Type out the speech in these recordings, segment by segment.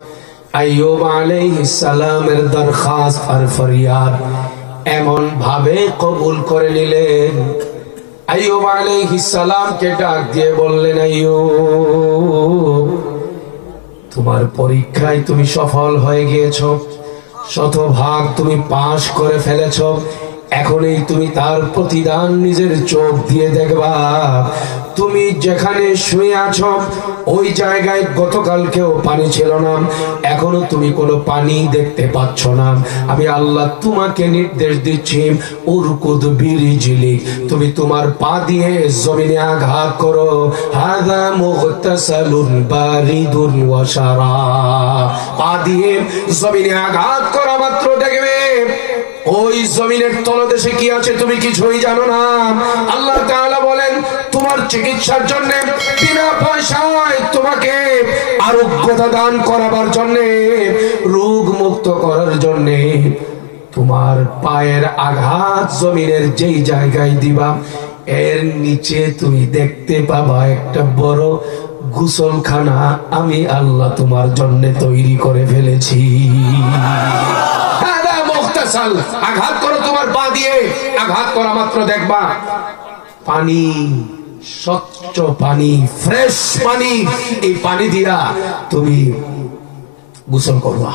আইয়ুব আলাইহিস সালামের দরখাস্ত আর ফরিয়াদ এমন ভাবে কবুল করে নিলেন। আইয়ুব আলাইহিস সালামকে ডাক দিয়ে বললেন, আইয়ুব, তোমার পরীক্ষায় তুমি সফল হয়ে গিয়েছো, শতভাগ তুমি পাশ করে ফেলেছো। এখনই তুমি তার প্রতিদান নিজের চোখ দিয়ে দেখবা। তুমি যেখানে শুয়ে আছো ওই জায়গায় গতকালকেও পানি ছিল না, এখনো তুমি কোনো পানি দেখতে পাচ্ছ না। আমি আল্লাহ তোমাকে নির্দেশ দিচ্ছি, উরকুদ বিরিজলিক, তুমি তোমার পা দিয়ে জমিনে আঘাত করো। হাযা মুগতাসালুন বারিদুন ওয়া শারাব, পা দিয়ে জমিনে আঘাত করা মাত্র দেখবে ওই জমিনের তলদেশে কি আছে তুমি কিছুই জানো না। আল্লাহ তাআলা বলেন, তোমার চিকিৎসার জন্য বিনা পয়সায় তোমাকে আরোগ্যতা দান করাবার জন্য, রোগ মুক্ত করার জন্য তোমার পায়ের আঘাত জমিনের যেই জায়গায় দিবা এর নিচে তুমি দেখতে পাবা একটা বড় গোসলখানা আমি আল্লাহ তোমার জন্য তৈরি করে ফেলেছি। আঘাত করো, তোমার পা দিয়ে আঘাত করা মাত্র দেখবা পানি, স্বচ্ছ পানি, ফ্রেশ পানি। এই পানি দিয়া তুমি গোসল করবা।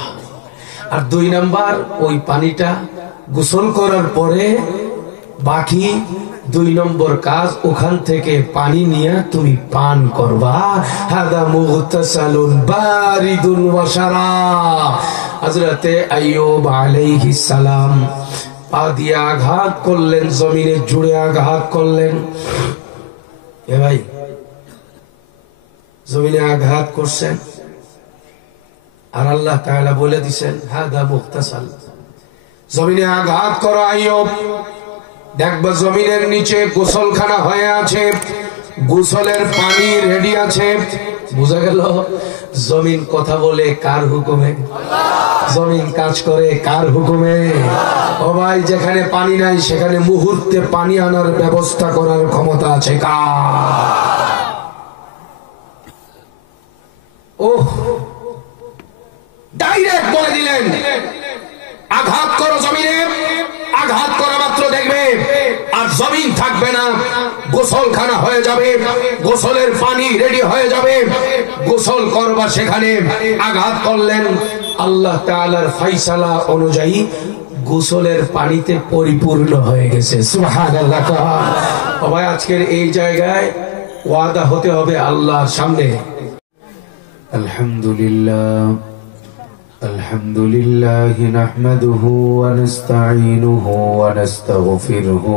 আর 2 নাম্বার, ওই পানিটা গোসল করার পরে বাকি 2 নম্বর কাজ, ওখান থেকে পানি নিয়ে তুমি পান করবা। হাদা মুগতাসালুন বারিদুন ওয়া শারাব। হযরতে আইয়ুব আলাইহিস সালাম পা দিয়ে আঘাত করলেন, জমিনে জুড়ে আঘাত করলেন। এ ভাই, জমিনে আঘাত করছেন আর আল্লাহ তাআলা বলে দিবেন, হাদা মুগতাসাল, জমিনে আঘাত করো আইয়ুব। দেখবা জমিনের নিচে গোসলখানা হয়ে আছে, গোসলের পানি রেডি আছে। বুঝা গেল, জমিন কথা বলে কার হুকুমে? জমিন কাজ করে কার হুকুমে? ও ভাই, যেখানে পানি নাই সেখানে মুহূর্তে পানি আনার ব্যবস্থা করার ক্ষমতা আছে কার? ওহ, ডাইরেক্ট বলে দিলেন, আঘাত করো জমিনে, আঘাত করা মাত্র দেখবে আর জমিন থাকবে না, গোসলখানা হয়ে যাবে, গোসলের পানি রেডি হয়ে যাবে, গোসল করবা সেখানে। আঘাত করলেন, আল্লাহ তাআলার ফয়সালা অনুযায়ী গোসলের পানিতে পরিপূর্ণ হয়ে গেছে। সুবহানাল্লাহ। ভাই, আজকের এই জায়গায় ওয়াদা হতে হবে আল্লাহর সামনে। আলহামদুলিল্লাহ, আলহামদুলিল্লাহ নাহমাদুহু ওয়া নাস্তাঈনুহু ওয়া নাস্তাগফিরুহু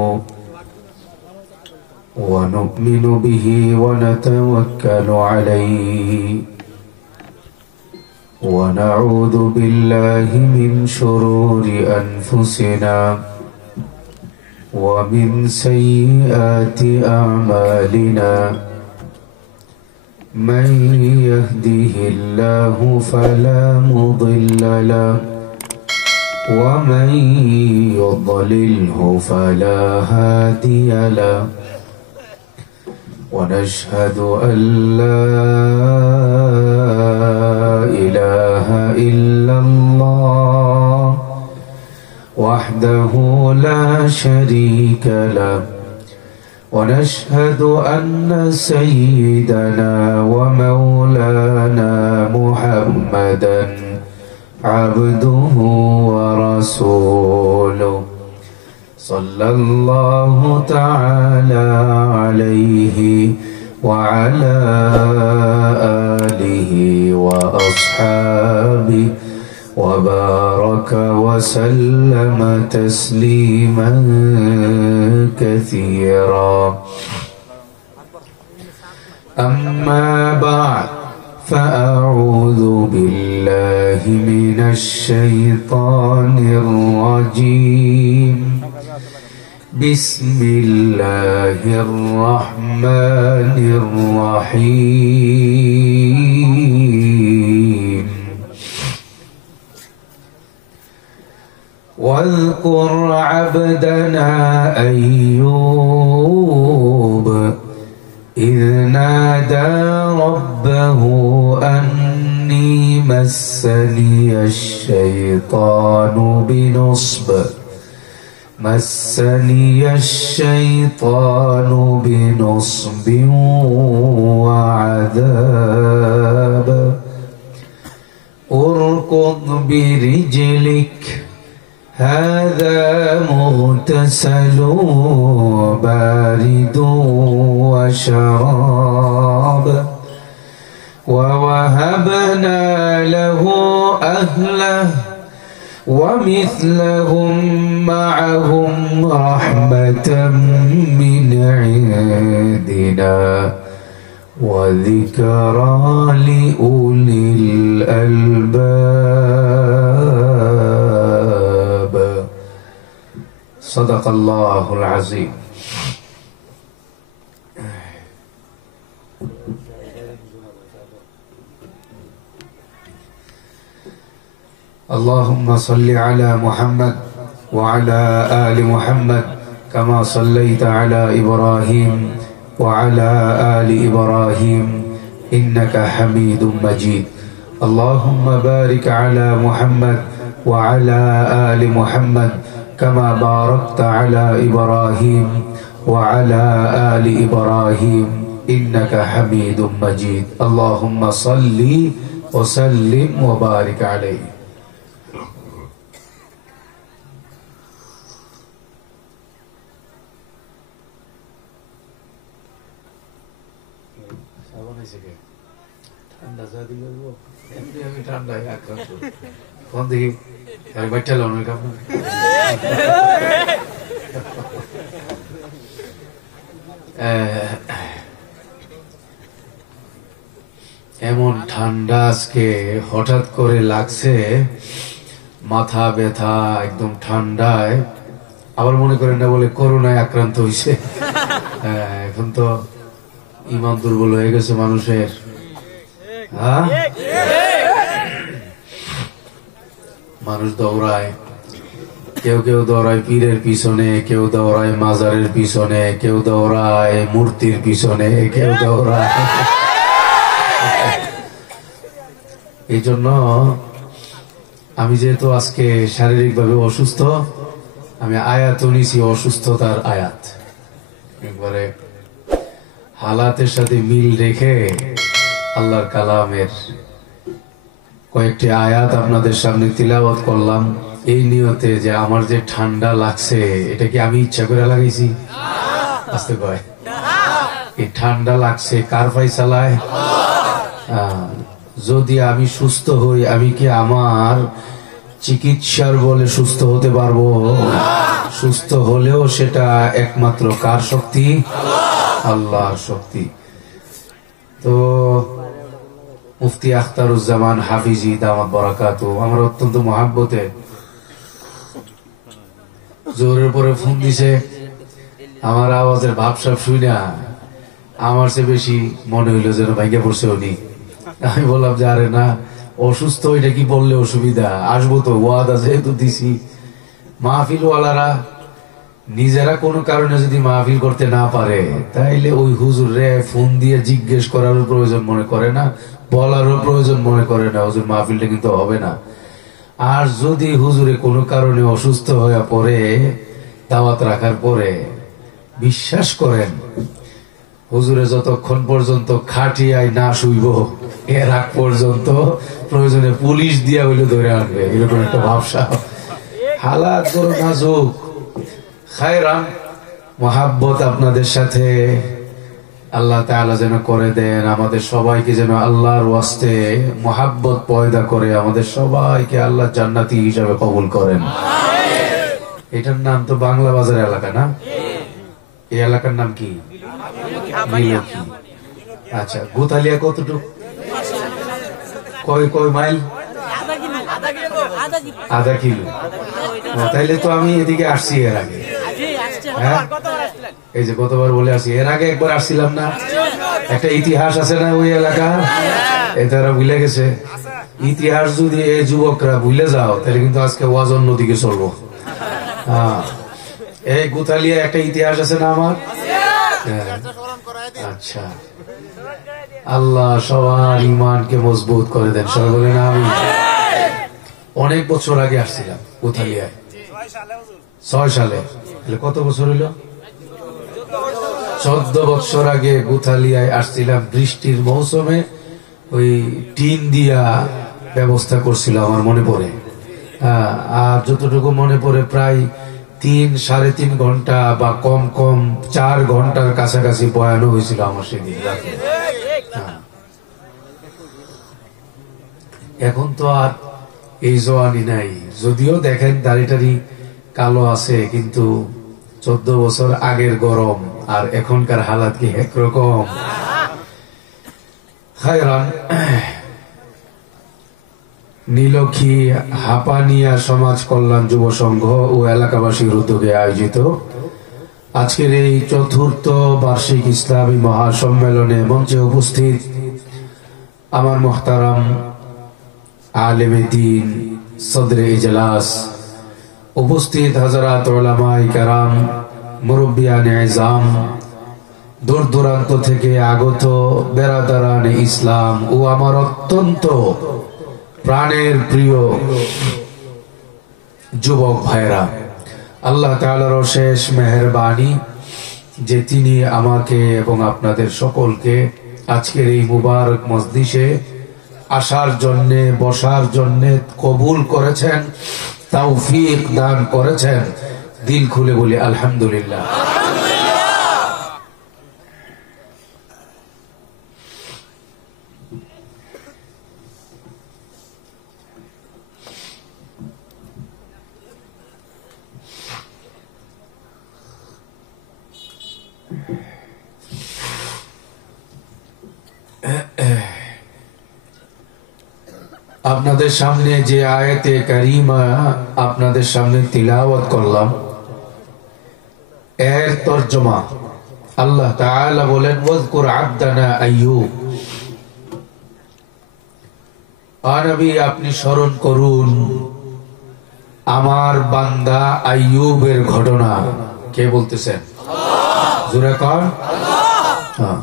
ওয়া নু'মিনু বিহি ওয়া নাতাওয়াক্কালু আলাইহি ওয়া নাউযু বিল্লাহি মিন শুরুরি আনফুসিনা ওয়া মিন সাইয়্যাতি আ'মালিনা। من يهده الله فلا مضل له ومن يضلله فلا هادي له ونشهد أن لا إله إلا الله وحده لا شريك له ونشهد أن سيدنا ومولانا محمدا عبده ورسوله صلى الله تعالى عليه وعلى آله وأصحابه وبارك وسلم تسليما كثيرا. أما بعد، فأعوذ بالله من الشيطان الرجيم. بسم الله الرحمن الرحيم. واذكر عبدنا أيوب إذ نادى ربه أني مسني الشيطان بنصب مسني الشيطان بنصب وعذاب اركض برجلك هذا مغتسل بارد وشراب ووهبنا له أهله ومثلهم معهم رحمة من عندنا وذكرى لأولي الألباب صدق الله العظيم. اللهم صل على محمد وعلى آل محمد كما صليت على إبراهيم وعلى آل إبراهيم إنك حميد مجيد. اللهم بارك على محمد وعلى آل محمد كما باركت على إبراهيم وعلى آل إبراهيم إنك حميد مجيد. اللهم صل وسلم وبارك عليه. এমন ঠান্ডা আজকে হঠাৎ করে লাগছে, মাথা ব্যথা, একদম ঠান্ডায়। আবার মনে করেন না বলে করোনায় আক্রান্ত হয়েছে। এখন তো ইমান দুর্বল হয়ে গেছে মানুষের। মানুষ দৌড়ায়, কেউ কেউ দৌড়ায় পীরের পিছনে, কেউ দৌড়ায় মাজারের পিছনে, কেউ দৌড়ায় মূর্তির পিছনে, কেউ দৌড়ায়। এই জন্য আমি যেহেতু আজকে শারীরিকভাবে অসুস্থ, আমি আয়াত নিছি, অসুস্থতার আয়াত, একবারে হালাতের সাথে মিল রেখে আল্লাহর কালামের কয়েকটি আয়াত আপনাদের সামনে তিলাওয়াত করলাম, এই নিয়তে যে আমার যে ঠান্ডা লাগছে এটা কি আমি ইচ্ছা করে লাগাইছি? আস্তে কয়, এই ঠান্ডা লাগছে কার ফায়সালায়? যদি আমি সুস্থ হই, আমি কি আমার চিকিৎসার বলে সুস্থ হতে পারবো? সুস্থ হলেও সেটা একমাত্র কার শক্তি? আল্লাহর শক্তি। তো মুফতি আখতারুজ্জামান হাফিজি দামাত বারাকাতু আমার অত্যন্ত মহাব্বতে জোরের পরে ফোন দিছে, আমার আওয়াজের ভাবসাব শুই না আমার চেয়ে বেশি মনে হইলো যেন ভাঙ্গা পড়ছে উনি। আমি বললাম যে আরে না, অসুস্থ এটা কি বললে অসুবিধা, আসবো তো, ওয়াদা যেহেতু দিছি। মাহফিল ওয়ালারা নিজেরা কোনো কারণে যদি মাহফিল করতে না পারে, তাইলে ওই হুজুর রে ফোন দিয়ে জিজ্ঞেস করারও প্রয়োজন মনে করে না, বলারও প্রয়োজন মনে করে না, হুজুর মাহফিলটা কিন্তু হবে না। আর যদি হুজুরে কোনো কারণে অসুস্থ হয়ে পড়ে, দাওয়াত রাখার পরে বিশ্বাস করেন হুজুরে যতক্ষণ পর্যন্ত খাটিয়ায় না শুইব, এর আগ পর্যন্ত প্রয়োজনে পুলিশ দিয়া হইলে ধরে আনবে, এরকম একটা ভাবসা। হালাত বড় নাজুক। খায়রান মহাব্বত আপনাদের সাথে আল্লাহ তাআলা যেন করে দেন, আমাদের সবাইকে যেন আল্লাহর ওয়াস্তে মহাব্বত পয়দা করে আমাদের সবাইকে আল্লাহ জান্নাতি হিসাবে কবুল করেন। এটার নাম তো বাংলা বাজার এলাকা না? এই এলাকার নাম কি? আচ্ছা, গোতালিয়া কতটুকু? কয় মাইল? আধা কিলো। তাইলে তো আমি এদিকে আসছি এর আগে। হ্যাঁ, এই যে কতবার বলে আসি, এর আগে একবার আসছিলাম না? একটা ইতিহাস আছে না ওই এলাকা, এটারা ভুলে গেছে। ইতিহাস যদি এই যুবকরা ভুলে যাও, তাহলে কিন্তু আজকে ওয়াজ অন্যদিকে চলবো। হ্যাঁ, এই গোতালিয়া একটা ইতিহাস আছে না আমার? আচ্ছা, আল্লাহ সবার ইমানকে মজবুত করে দেন, সবাই বলেন আমিন। অনেক বছর আগে আসছিলাম কোথালিয়ায়, 6 সালে। কত বছর হইল? 14 বছর আগে গুথালিয়ায় আসছিলাম বৃষ্টির মৌসুমে। ওই টিন দিয়া ব্যবস্থা করছিল আমার মনে পড়ে। আর যতটুকু মনে পড়ে প্রায় 3-3.5 ঘন্টা বা কম কম 4 ঘন্টার কাছাকাছি বয়ানো হয়েছিল আমার সেদিন রাতে। এখন তো আর এই জোয়ানি নাই, যদিও দেখেন দাড়িটারি কালো আছে, কিন্তু 14 বছর আগের গরম আর এখনকার হালাত কি একরকম? খায়রান, নীলক্ষী হাপানিয়া সমাজ কল্যাণ যুব সংঘ ও এলাকাবাসীর উদ্যোগে আয়োজিত আজকের এই 4র্থ বার্ষিক ইসলামী মহাসম্মেলনে মঞ্চে উপস্থিত আমার মুহতারাম আলেমে দ্বীন, সদরে ইজলাস, উপস্থিত হযরত উলামায়ে কেরাম, মুরব্বিয়ানে ইজাম, দূর দূরান্ত থেকে আগত বেরাদারানে ইসলাম ও আমার অত্যন্ত প্রাণের প্রিয় যুবক ভাইরা, আল্লাহ তাআলার অশেষ মেহেরবানি যে তিনি আমাকে এবং আপনাদের সকলকে আজকের এই মুবারক মজলিসে আসার জন্যে, বসার জন্যে কবুল করেছেন, তৌফিক দান করেছেন। দিল খুলে বলি আলহামদুলিল্লাহ। আপনাদের সামনে যে আয়াতে কারিমা আপনাদের সামনে তিলাওয়াত করলাম, এর তরজমা আল্লাহ তাআলা বলেন ওয়াজকুর আবদানা আইয়ুব। নবী, আপনি স্মরণ করুন আমার বান্দা আইয়ুবের ঘটনা। কে বলতেছেন? জোরে কর। হ্যাঁ।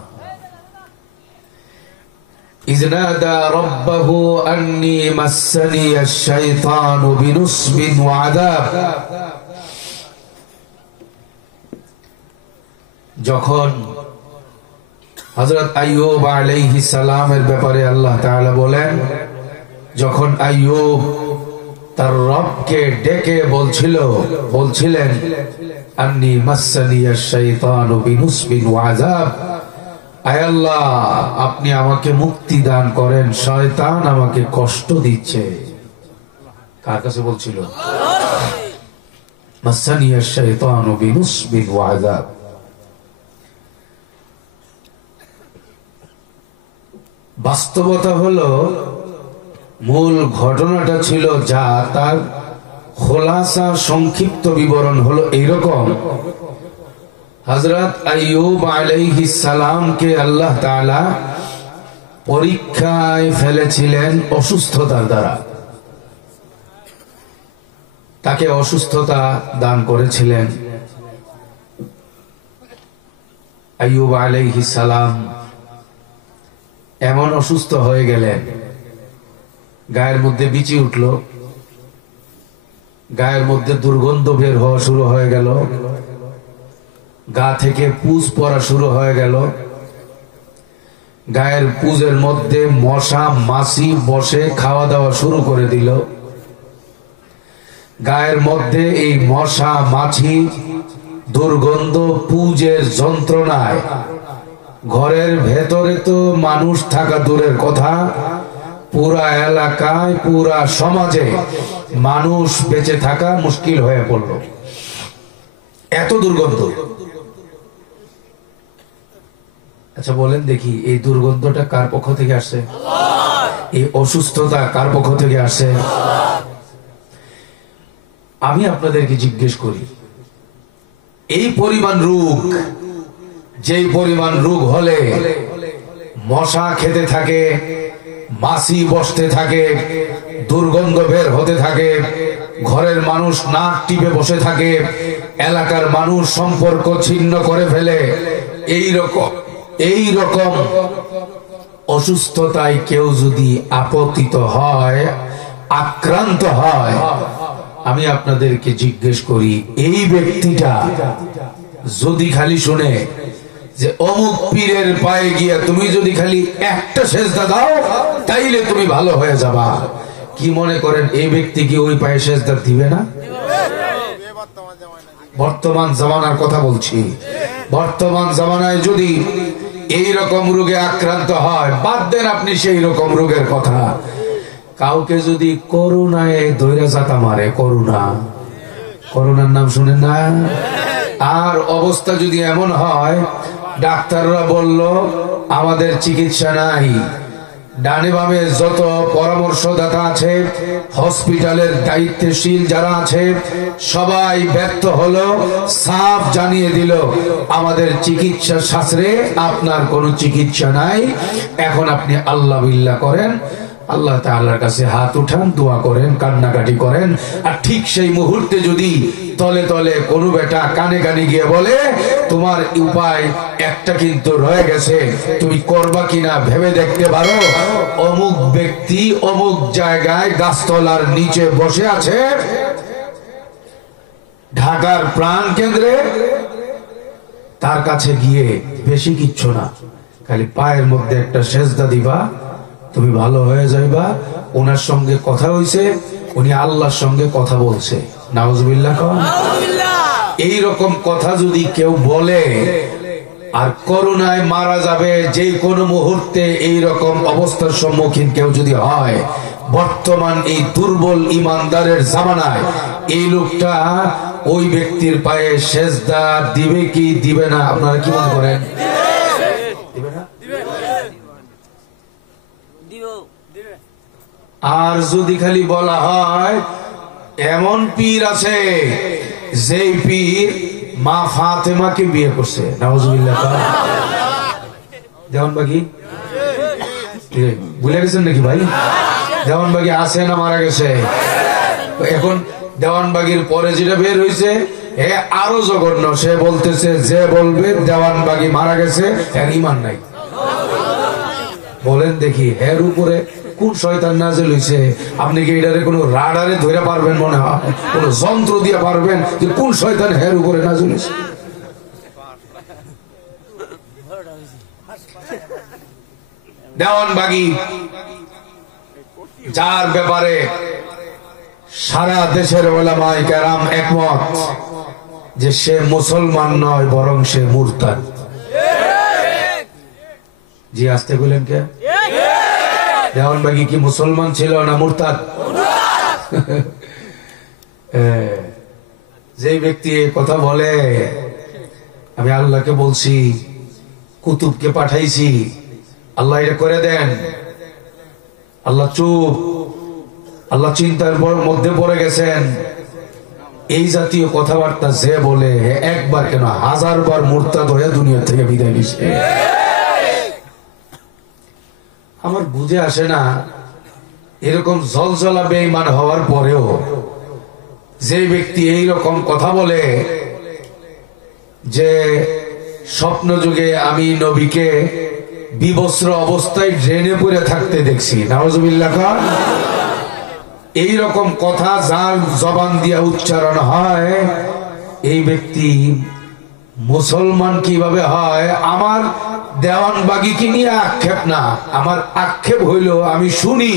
إذ نادى ربه أني مسني الشيطان بنصب وعذاب। যখন হযরত আইয়ুব আলাইহিস সালামের ব্যাপারে আল্লাহ তাআলা বলেন, যখন আইয়ুব তার রবকে ডেকে বলছিলেন আন্নী মাসসানিয়াশ শাইতানু বিনুসবিন ওয়া আযাব, আয় আল্লাহ আপনি আমাকে মুক্তি দান করেন, শয়তান আমাকে কষ্ট দিচ্ছে। কার কাছে বলছিল? মাসসানিয়াশ শাইতানু বিনুসবিন ওয়া আযাব। বাস্তবতা হলো, মূল ঘটনাটা ছিল যা, তার খোলাসা সংক্ষিপ্ত বিবরণ হলো এইরকম। হযরত আইয়ুব আলাইহিস সালামকে আল্লাহ তাআলা পরীক্ষায় ফেলেছিলেন অসুস্থতার দ্বারা। তাকে অসুস্থতা দান করেছিলেন। আইয়ুব আলাইহিস সালাম এমন অসুস্থ হয়ে গেলেন, গায়ের মধ্যে বিচি উঠল, গায়ের মধ্যে দুর্গন্ধ বের হওয়া শুরু হয়ে গেল, গা থেকে পুজ পড়া শুরু হয়ে গেল, গায়ের পুজের মধ্যে মশা মাছি বসে খাওয়া দাওয়া শুরু করে দিল। গায়ের মধ্যে এই মশা মাছি দুর্গন্ধ পুজের যন্ত্রণায় ঘরের ভেতরে তো মানুষ থাকা দূরের কথা, পুরা এলাকায় পুরা সমাজে মানুষ বেঁচে থাকা মুশকিল হয়ে পড়ল, এত দুর্গন্ধ। আচ্ছা বলেন দেখি, এই দুর্গন্ধটা কার পক্ষ থেকে আসছে? এই অসুস্থতা কার পক্ষ থেকে আসছে? আমি আপনাদেরকে জিজ্ঞেস করি, এই পরিমাণ রোগ, যেই পরিমাণ রোগ হলে মশা খেতে থাকে, মাছি বসতে থাকে, দুর্গন্ধ বের হতে থাকে, ঘরের মানুষ নাক টিপে বসে থাকে, এলাকার মানুষ সম্পর্ক ছিন্ন করে ফেলে, এই রকম অসুস্থতায় কেউ যদি আপতিত হয়, আক্রান্ত হয়, আমি আপনাদেরকে জিজ্ঞেস করি, এই ব্যক্তিটা যদি খালি শুনে যে অমুক পীরের পায়ে গিয়া তুমি যদি খালি একটা সেজদা দাও তাইলে তুমি ভালো হয়ে যাবা, কি মনে করেন এই ব্যক্তি কি ওই পায়ে সেজদা দিবে না? বর্তমান জামানার কথা বলছি। বর্তমান জামানায় যদি এই রকম রোগে আক্রান্ত হয়, বাদ দেন আপনি সেই রকম রোগের কথা, কাউকে যদি করোনায় ধৈর্য জাতা মারে, করোনার নাম শুনেন না? আর অবস্থা যদি এমন হয়, ডাক্তাররা বলল আমাদের চিকিৎসা নাই, ডানে বামে যত পরামর্শদাতা আছে, হসপিটালের দায়িত্বশীল যারা আছে, সবাই ব্যর্থ হলো, সাফ জানিয়ে দিল আমাদের চিকিৎসা শাস্ত্রে আপনার কোনো চিকিৎসা নাই, এখন আপনি আল্লাহ বিল্লাহ করেন, আল্লাহ তাআলার কাছে হাত উঠান, দোয়া করেন, কান্নাকাটি করেন। আর ঠিক সেই মুহূর্তে যদি তলে তলে কোনো বেটা কানে কানে গিয়ে বলে তোমার উপায় একটা কিন্তু রয়ে গেছে, তুমি করবা কিনা ভেবে দেখতে পারো, অমুক ব্যক্তি অমুক জায়গায় গাছতলার নিচে বসে আছে, ঢাকার প্রাণ কেন্দ্রে, তার কাছে গিয়ে বেশি কিচ্ছু না, খালি পায়ের মধ্যে একটা সেজদা দিবা, তুমি ভালো হয়ে যাইবা। ওনার সঙ্গে কথা হইছে, উনি আল্লাহর সঙ্গে কথা বলছে, নাউজুবিল্লাহ। এই রকম কথা যদি কেউ বলে আর করোনায় মারা যাবে যে কোনো মুহূর্তে, এই রকম অবস্থার সম্মুখীন কেউ যদি হয়, বর্তমান এই দুর্বল ইমানদারের জামানায় এই লোকটা ওই ব্যক্তির পায়ে সেজদা দিবে কি দিবে না? আপনারা কি মনে করেন? দিবে না? আর যদি খালি বলা হয় এমন পীর আছে যেই পীর মা ফাতেমাকে বিয়ে করছে, নাউজুবিল্লাহ, দেওয়ানবাগি ভুলে গেছেন নাকি ভাই? দেওয়ানবাগি আছে না মারা গেছে? এখন দেওয়ানবাগির পরে যেটা বের হয়েছে আরো জঘন্য, সে বলতেছে যে বলবে দেওয়ানবাগি মারা গেছে এর ঈমান নাই। বলেন দেখি এর উপরে কোন শয়তান নাযিল হইছে? আপনি কি এটারে কোন রাডারে ধরে পারবেন? মনে হয় কোন যন্ত্র দিয়ে পারবেন যে কোন শয়তান এর উপরে নাযিল হইছে? দেওয়ানবাগি যার ব্যাপারে সারা দেশের উলামায়ে কেরাম একমত যে সে মুসলমান নয়, বরং সে মুরতাদ। জি আসতে বলেন কে? দেওয়ানবাগি কি মুসলমান ছিল না মুরতাদ? যে ব্যক্তি কথা বলে আমি আল্লাহকে বলছি, কুতুবকে পাঠাইছি, আল্লাহ এটা করে দেন, আল্লাহ চুপ, আল্লাহ চিন্তার মধ্যে পড়ে গেছেন, এই জাতীয় কথাবার্তা যে বলে একবার কেন 1000 বার মুরতাদ হয়ে দুনিয়া থেকে বিদায় নিছে। আমার বুঝে আসে না, এরকম জলজলা বেঈমান হওয়ার পরেও যে ব্যক্তি এই রকম কথা বলে যে স্বপ্ন যুগে আমি নবীকে বিবস্ত্র অবস্থায় ড্রেনে পড়ে থাকতে দেখছি, নাউজুবিল্লাহ, এই রকম কথা যার জবান দিয়া উচ্চারণ হয়, এই ব্যক্তি মুসলমান কিভাবে হয়? আমার দেওয়ানবাগিকে নিয়ে আক্ষেপ না, আমার আক্ষেপ হইল আমি শুনি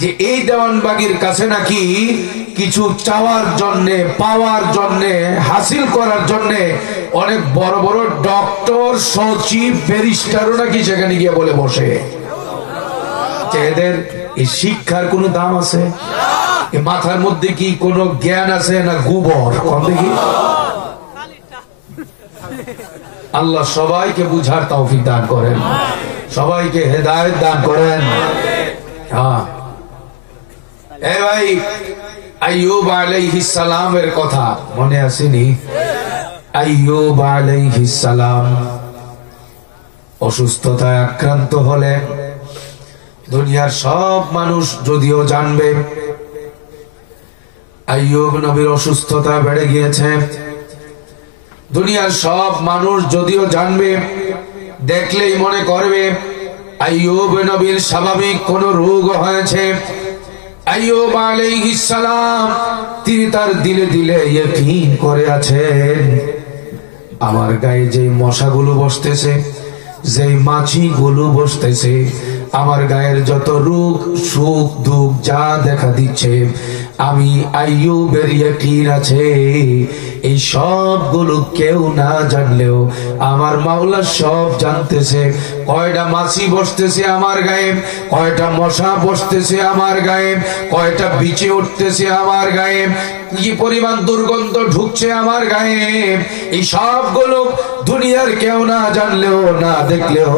যে এই দেওয়ানবাগির কাছে নাকি কিছু চাওয়ার জন্যে, পাওয়ার জন্যে, হাসিল করার জন্যে অনেক বড় বড় ডক্টর, সচিব, ব্যারিস্টারও নাকি সেখানে গিয়ে বলে বসে। এদের এই শিক্ষার কোনো দাম আছে? মাথার মধ্যে কি কোনো জ্ঞান আছে না গোবর? কম দেখি। আল্লাহ সবাইকে বুঝার তৌফিক দান করেন, সবাইকে হেদায়েত দান করেন। হ্যাঁ, এ ভাই, আইয়ুব আলাইহিস সালামের কথা মনে আসেনি? আইয়ুব আলাইহিস সালাম অসুস্থতায় আক্রান্ত হলেন। দুনিয়ার সব মানুষ যদিও জানবে আইয়ুব নবীর অসুস্থতা বেড়ে গিয়েছে, দুনিয়ার সব মানুষ যদিও জানবে, দেখলেই মনে করবে আইয়ুব নবীর স্বাভাবিক কোন রোগ হয়েছে, আইয়ুব আলাইহিস সালাম তিনি তার দিলে দিলে ইয়াকিন করে আছেন, আমার গায়ে যে মশাগুলো বসতেছে, যে মাছিগুলো বসতেছে, আমার গায়ের যত রোগ সুখ দুঃখ যা দেখা দিচ্ছে, আমি আইয়ুবের ইয়াকিন আছে এই সবগুলো কেউ না জানলেও আমার মাওলা সব জানতেছে। কয়টা মাছি বসতেছে আমার গায়ে, কয়টা মশা বসতেছে আমার গায়ে, কয়টা বিচে উঠতেছে আমার গায়ে, কি পরিমাণ দুর্গন্ধ ঢুকছে আমার গায়ে, এই সবগুলো দুনিয়ার কেউ না জানলেও না দেখলেও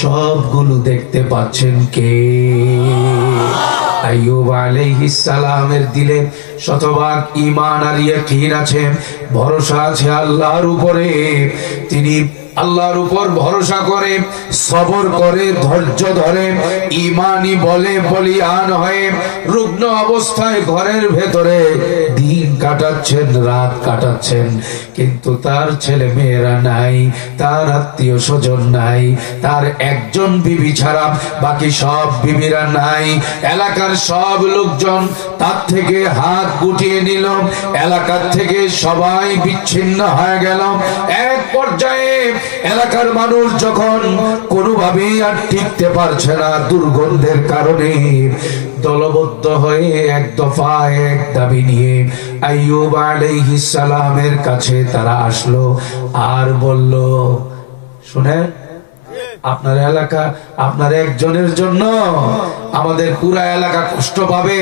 সবগুলো দেখতে পাচ্ছেন কে? আইয়ুব আলাইহিস সালামের দিলে শতভাগ ঈমান আর ইয়াকিন আছে, ভরসা আছে আল্লাহর উপরে। তিনি আল্লাহর উপর ভরসা করে সবর করে ধৈর্য ধরে ঈমানি বলে বলিয়ান হয়ে রুগ্ন অবস্থায় ঘরের ভেতরে দিন কাটাচ্ছেন, রাত কাটাচ্ছেন, কিন্তু তার ছেলে মেয়েরা নাই, তার আত্মীয় স্বজন নাই, তার একজন বিবি ছাড়া বাকি সব বিবিরা নাই, এলাকার সব লোকজন তার থেকে হাত গুটিয়ে নিল, এলাকার থেকে সবাই বিচ্ছিন্ন হয়ে গেল। এক পর্যায়ে এলাকার মানুষ যখন কোনোভাবেই আর টিকতে পারছে না দুর্গন্ধের কারণে, দলবদ্ধ হয়ে এক দফা এক দাবি নিয়ে আইয়ুব আলাইহিস সালামের কাছে তারা আসলো আর বলল, শুনেন, আপনার এলাকা আপনার একজনের জন্য আমাদের পুরা এলাকা কষ্ট পাবে,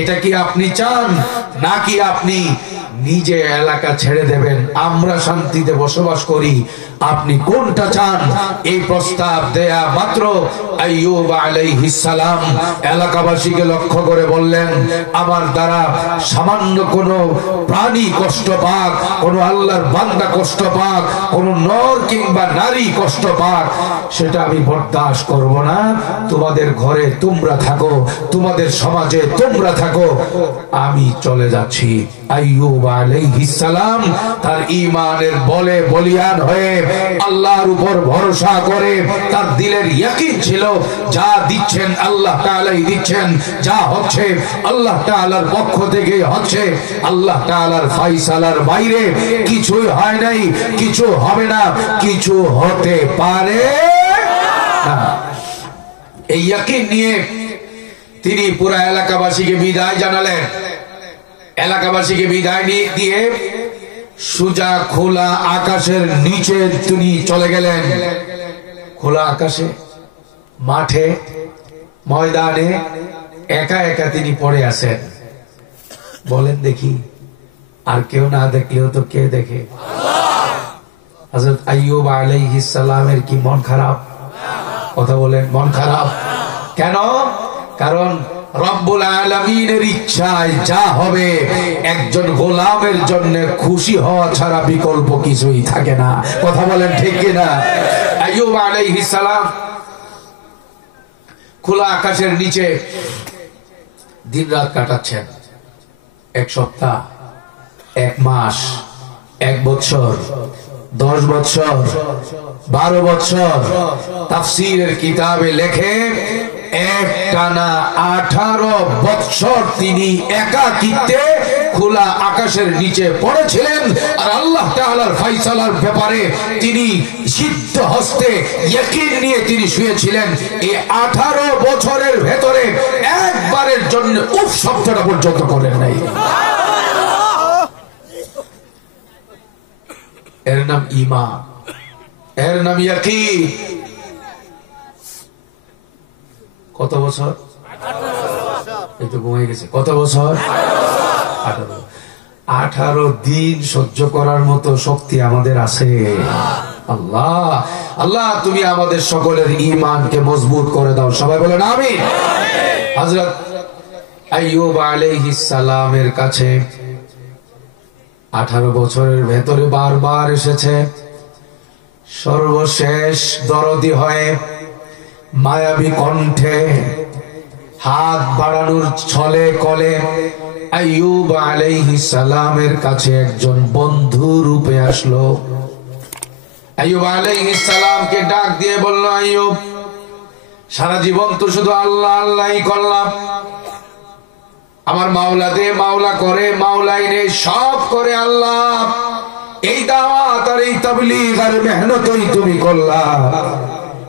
এটা কি আপনি চান, নাকি আপনি নিজে এলাকা ছেড়ে দেবেন, আমরা শান্তিতে বসবাস করি, আপনি কোনটা চান? এই প্রস্তাব দেয়া মাত্র আইয়ুব আলাইহিস সালাম এলাকাবাসীকে লক্ষ্য করে বললেন, আমার দ্বারা সামান্য কোন প্রাণী কষ্ট পাক, কোন আল্লাহর বান্দা কষ্ট পাক, কোন নর কিংবা নারী কষ্ট পাক, সেটা আমি বরদাস্ত করব না। তোমাদের ঘরে তোমরা থাকো, তোমাদের সমাজে তোমরা থাকো, আমি চলে যাচ্ছি। আইয়ুব আলাইহিস সালাম তার ঈমানের বলে বলিয়ান হয়ে আল্লাহর উপর ভরসা করে, তার দিলের ইয়াকিন ছিল যা দিচ্ছেন আল্লাহ তাআলাই দিচ্ছেন, যা হচ্ছে আল্লাহ তাআলার পক্ষ থেকে হচ্ছে, আল্লাহ তাআলার ফয়সালার বাইরে কিছুই হয় নাই, কিছু হবে না, কিছু হতে পারে না। এই ইয়াকিন নিয়ে তিনি পুরা এলাকাবাসীকে বিদায় জানালেন। এলাকাবাসীকে বিদায় দিয়ে সোজা খোলা আকাশের নিচে তিনি চলে গেলেন। খোলা আকাশে, মাঠে, ময়দানে একা একা তিনি পড়ে আছেন। বলেন দেখি, আর কেউ না দেখলেও তো কে দেখে? হযরত আইয়ুব আলাইহিস সালামের কি মন খারাপ? কথা বলেন, মন খারাপ কেন? কারণ রব্বুল আলামিনের ইচ্ছায় যা হবে একজন গোলামের জন্য খুশি হওয়া ছাড়া বিকল্প কিছুই থাকে না। কথা বলেন ঠিক কিনা? আইয়ুব আলাইহিস সালাম খোলা আকাশের নিচে দিন রাত কাটাচ্ছেন। এক সপ্তাহ, এক মাস, এক বছর, 10 বছর, 12 বছর। তাফসীরের কিতাবে লেখে একটানা 18 বছর তিনি একাকিত্বে খোলা আকাশের নিচে পড়েছিলেন, আর আল্লাহ তাআলার ফয়সালার ব্যাপারে তিনি সিদ্ধ হস্তে ইয়াকিন নিয়ে তিনি শুয়েছিলেন। এই 18 বছরের ভেতরে একবারের জন্য উফ শব্দটা পর্যন্ত করেন নাই। এর নাম ঈমান, এর নাম ইয়াকিন। কত বছর? একটু ঘুমিয়ে গেছে। কত বছর? 18। 18 দিন সহ্য করার মতো শক্তি আমাদের আছে। আল্লাহ, আল্লাহ তুমি আমাদের সকলের ঈমানকে মজবুত করে দাও। সবাই বলেন আমিন। হযরত আইয়ুব আলাইহিস সালামের কাছে 18 বছরের ভেতরে বারবার এসেছে। সর্বশেষ দরদি হয়ে মায়াবী কণ্ঠে হাত বাড়ানোর ছলে কলে আইয়ুব আলাইহিস সালামের কাছে একজন বন্ধু রূপে আসলো। আইয়ুব আলাইহিস সালামকে ডাক দিয়ে বলল, আইয়ুব সারা জীবন তো শুধু আল্লাহ আল্লাহই করলাম, আমার মাওলা দে মাওলা করে, মাওলাই নে সব করে আল্লাহ। এই দাওয়াত আর এই তাবলীগ আর মেহনতই তুমি করলা।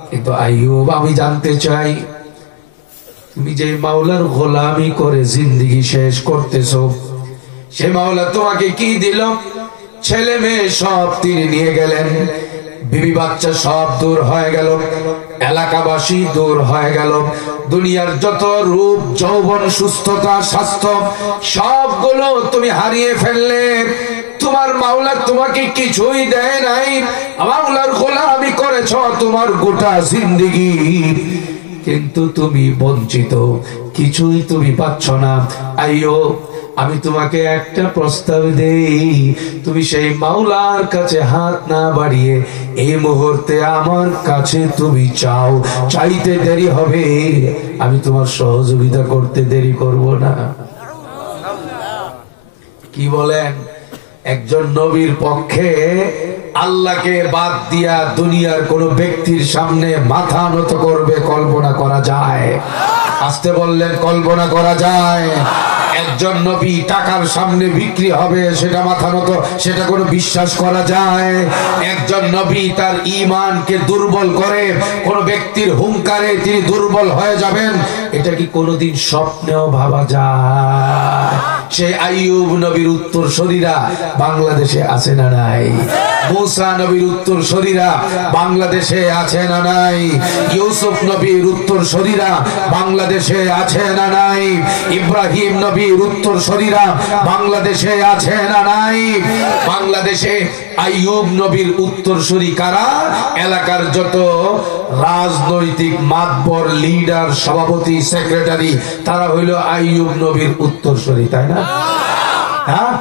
কিন্তু আইয়ুব, আমি জানতে চাই, তুমি যে মাওলার গোলামি করে জিন্দেগি শেষ করতেছো, সে মাওলা তোমাকে কি দিল? ছেলে মেয়ে সব তিনি নিয়ে গেলেন, বিবি বাচ্চা সব দূর হয়ে গেল, এলাকাবাসী দূর হয়ে গেল, দুনিয়ার যত রূপ যৌবন সুস্থতা স্বাস্থ্য সবগুলো তুমি হারিয়ে ফেললে। তোমার মাওলা তোমাকে কিছুই দেয় নাই, মাওলার গোলামি করেছ তোমার গোটা জিন্দেগি, কিন্তু তুমি বঞ্চিত, কিছুই তুমি পাচ্ছ না। আইয়ো, আমি তোমাকে একটা প্রস্তাব দেই, তুমি সেই মাওলার কাছে হাত না বাড়িয়ে এই মুহূর্তে আমার কাছে তুমি চাও। চাইতে দেরি হবে, আমি তোমার সহযোগিতা করতে দেরি করব না। কি বলেন? একজন নবীর পক্ষে আল্লাহকে বাদ দিয়া দুনিয়ার কোন ব্যক্তির সামনে মাথা নত করবে কল্পনা করা যায়? আসতে বললেন, কল্পনা করা যায়? একজন নবী টাকার সামনে বিক্রি হবে, সেটা মাথা নত, সেটা কোনো বিশ্বাস করা যায়? একজন নবী তার ঈমানকে দুর্বল করে কোন ব্যক্তির হুঙ্কারে তিনি দুর্বল হয়ে যাবেন, এটা কি কোনোদিন স্বপ্নেও ভাবা যায়? সেই আইয়ুব নবীর উত্তরসূরিরা বাংলাদেশে আছে না নাই? মূসা নবীর উত্তরসূরিরা বাংলাদেশে আছে না নাই? ইউসুফ নবীর উত্তরসূরিরা বাংলাদেশে আছে না নাই? ইব্রাহিম নবীর উত্তরসূরিরা বাংলাদেশে আছে না নাই? বাংলাদেশে আইয়ুব নবীর উত্তরসূরি কারা? এলাকার যত রাজনৈতিক মাতবর, লিডার, সভাপতি, সেক্রেটারি, তারা হইল আইয়ুব নবীর উত্তরসূরি, তাই না? হ্যাঁ,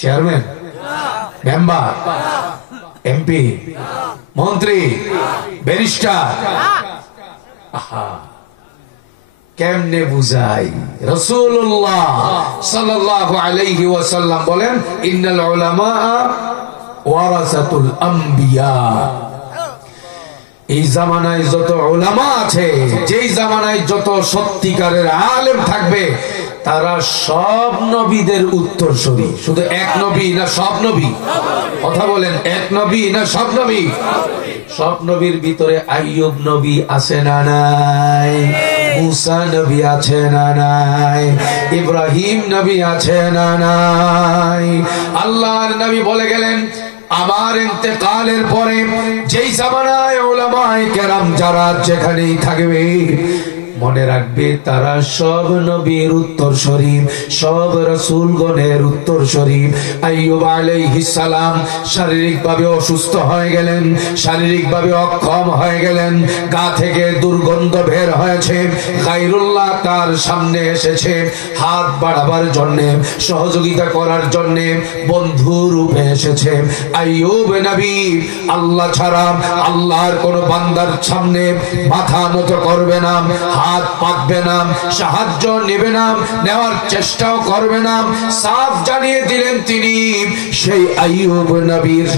চেয়ারম্যান, মেম্বার, এমপি, মন্ত্রী, ব্যারিস্টার। কেমনে বুঝাই? রাসূলুল্লাহ সাল্লাল্লাহু আলাইহি ওয়াসাল্লাম বলেন, ইন্নাল উলামা ওয়ারাসাতুল আম্বিয়া। এই জামানায় যত উলামা আছে, যেই জামানায় যত সত্যিকারের আলেম থাকবে, তারা সব নবীদের উত্তরসূরি। শুধু এক নবী না সব নবী? কথা বলেন, এক নবী না সব নবী? সব নবীর ভিতরে আইয়ুব নবী আছে না নাই? মূসা নবী আছে না নাই? ইব্রাহিম নবী আছে না নাই? আল্লাহর নবী বলে গেলেন, আমার ইন্তেকালের পরে যেই জামানায় উলামায়ে কেরাম যারা যেখানেই থাকবে, মনে রাখবে তারা সব নবীর উত্তরসূরি, সব রাসূলগণের উত্তরসূরি। আইয়ুব আলাইহিস সালাম শারীরিকভাবে অসুস্থ হয়ে গেলেন, শারীরিকভাবে অক্ষম হয়ে গেলেন, গা থেকে দুর্গন্ধ বের হয়েছে। গায়রুল্লাহ তার সামনে এসেছে হাত বাড়াবার জন্য, সহযোগিতা করার জন্য, বন্ধু রূপে এসেছে। আইয়ুব নবী আল্লাহ ছাড়া আল্লাহর কোন বান্দার সামনে মাথা নত করবে না, হাত পাতবে না, সাহায্য নেবে না, নেওয়ার চেষ্টাও করবে না। সাফ জানিয়ে দিলেন তিনি সেই আইয়ুব নবীর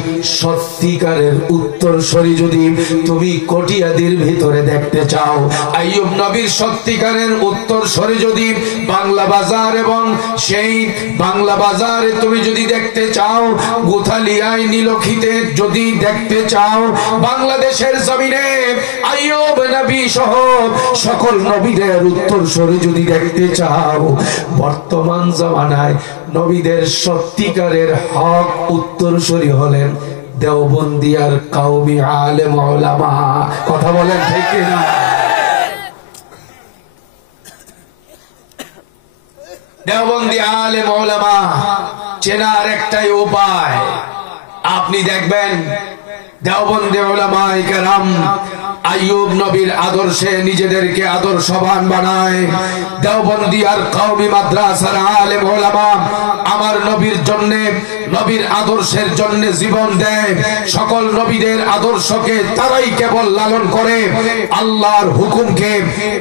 সত্যিকারের উত্তরসূরি যদি তুমি কটিয়াদির ভিতরে দেখতে চাও, আইয়ুব নবীর সত্যিকারের উত্তরসূরি যদি বাংলা বাজার এবং সেই বাংলা বাজারে তুমি যদি দেখতে চাও, গুথালিয়ায় নীলক্ষীতে যদি দেখতে চাও, বাংলাদেশের জমিনে আইয়ুব নবী সহ সকল নবীদের উত্তরসূরি যদি দেখতে চাও, বর্তমান জামানায় নবীদের সত্যিকারের হক উত্তরসূরি হলেন দেওবন্দিয়ার কওমি আলেম উলামা। কথা বলেন ঠিক কিনা? দেওবন্দি আলেম উলামা চেনার একটাই উপায়, আপনি দেখবেন দেওবন্দি উলামায়ে কেরাম আইয়ুব নবীর আদর্শে নিজেদেরকে আদর্শবান বানায়। দেওবন্দি আর কওমি মাদ্রাসার আলেম উলামা আমার নবীর জন্য, নবীর আদর্শের জন্য জীবন দেয়। সকল নবীদের আদর্শকে তারাই কেবল লালন করে, আল্লাহর হুকুমকে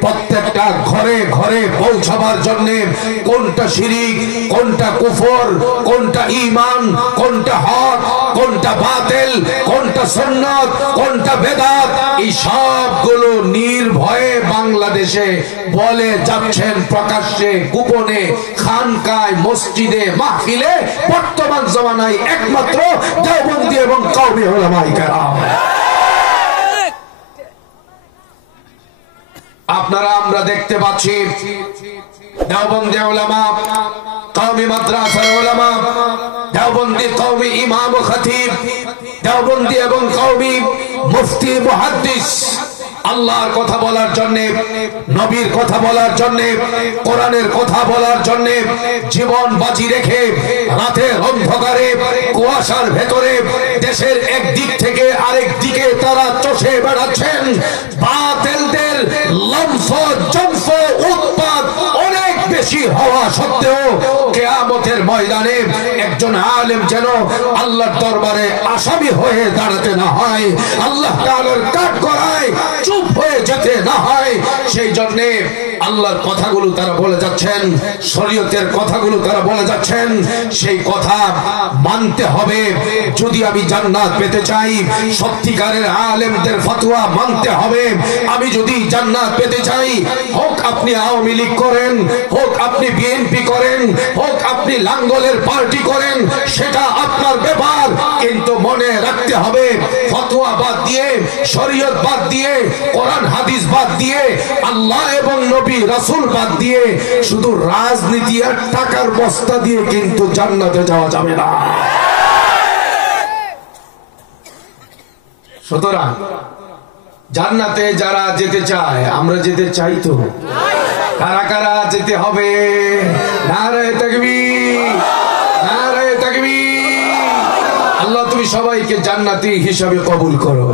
প্রত্যেকটা ঘরে ঘরে পৌঁছাবার জন্য কোনটা শিরিক, কোনটা কুফর, কোনটা ঈমান, কোনটা হক, কোনটা বাতিল, কোনটা সুন্নাত, কোনটা বেদাত, এই সবগুলো নির্ভয়ে বাংলাদেশে বলে যাচ্ছেন প্রকাশ্যে গোপনে খানকায় মসজিদে মাহফিলে বর্তমান জমানায় একমাত্র দেওবন্দি এবং কওমি উলামায়ে কেরাম। আপনারা আমরা দেখতে পাচ্ছি দেওবন্দি উলামা, কওমি মাদ্রাসার উলামা, দেওবন্দি কওমি ইমাম ও খতিব, দেওবন্দি এবং কওমি মুফতি মুহাদ্দিস আল্লাহর কথা বলার জন্য, নবীর কথা বলার জন্য, কোরআনের কথা বলার জন্য জীবন বাজি রেখে রাতের অন্ধকারে কুয়াশার ভেতরে দেশের এক দিক থেকে আরেক দিকে তারা চষে বেড়াচ্ছেন। বাতিলদের লম্ফ জম্ফ উৎপাত অনেক বেশি হওয়া সত্ত্বেও কিয়ামতের ময়দানে একজন আলেম যেন আল্লাহর দরবারে আসামি হয়ে দাঁড়াতে না হয়, আল্লাহ তাআলার কাঠগড়ায় চুপ হয়ে যেতে না হয়, সেই জন্য আল্লাহর কথাগুলো তারা বলে যাচ্ছেন, শরীয়তের কথাগুলো তারা বলে যাচ্ছেন। সেই কথা মানতে হবে। যদি আমি জান্নাত পেতে চাই, সত্যিকারের আলেমদের ফতোয়া মানতে হবে। আমি যদি জান্নাত পেতে চাই, হোক আপনি আওয়ামী লীগ করেন, হোক আপনি বিএনপি করেন, হোক আপনি লাঙ্গলের পার্টি করেন, সেটা আপনার ব্যাপার, কিন্তু মনে রাখতে হবে ফতোয়া বাদ দিয়ে, শরীয়ত বাদ দিয়ে, কোরআন হাদিস বাদ দিয়ে, আল্লাহ এবং নবী রাসূল বাদ দিয়ে শুধু রাজনীতি আর টাকার বস্তা দিয়ে কিন্তু জান্নাতে যাওয়া যাবে না। সুতরাং জান্নাতে যারা যেতে চায়, আমরা যেতে চাই তো, কারা কারা যেতে হবে? নারে তাকবীর, নারে তাকবীর। আল্লাহ তুমি সবাইকে জান্নাতি হিসাবে কবুল করো,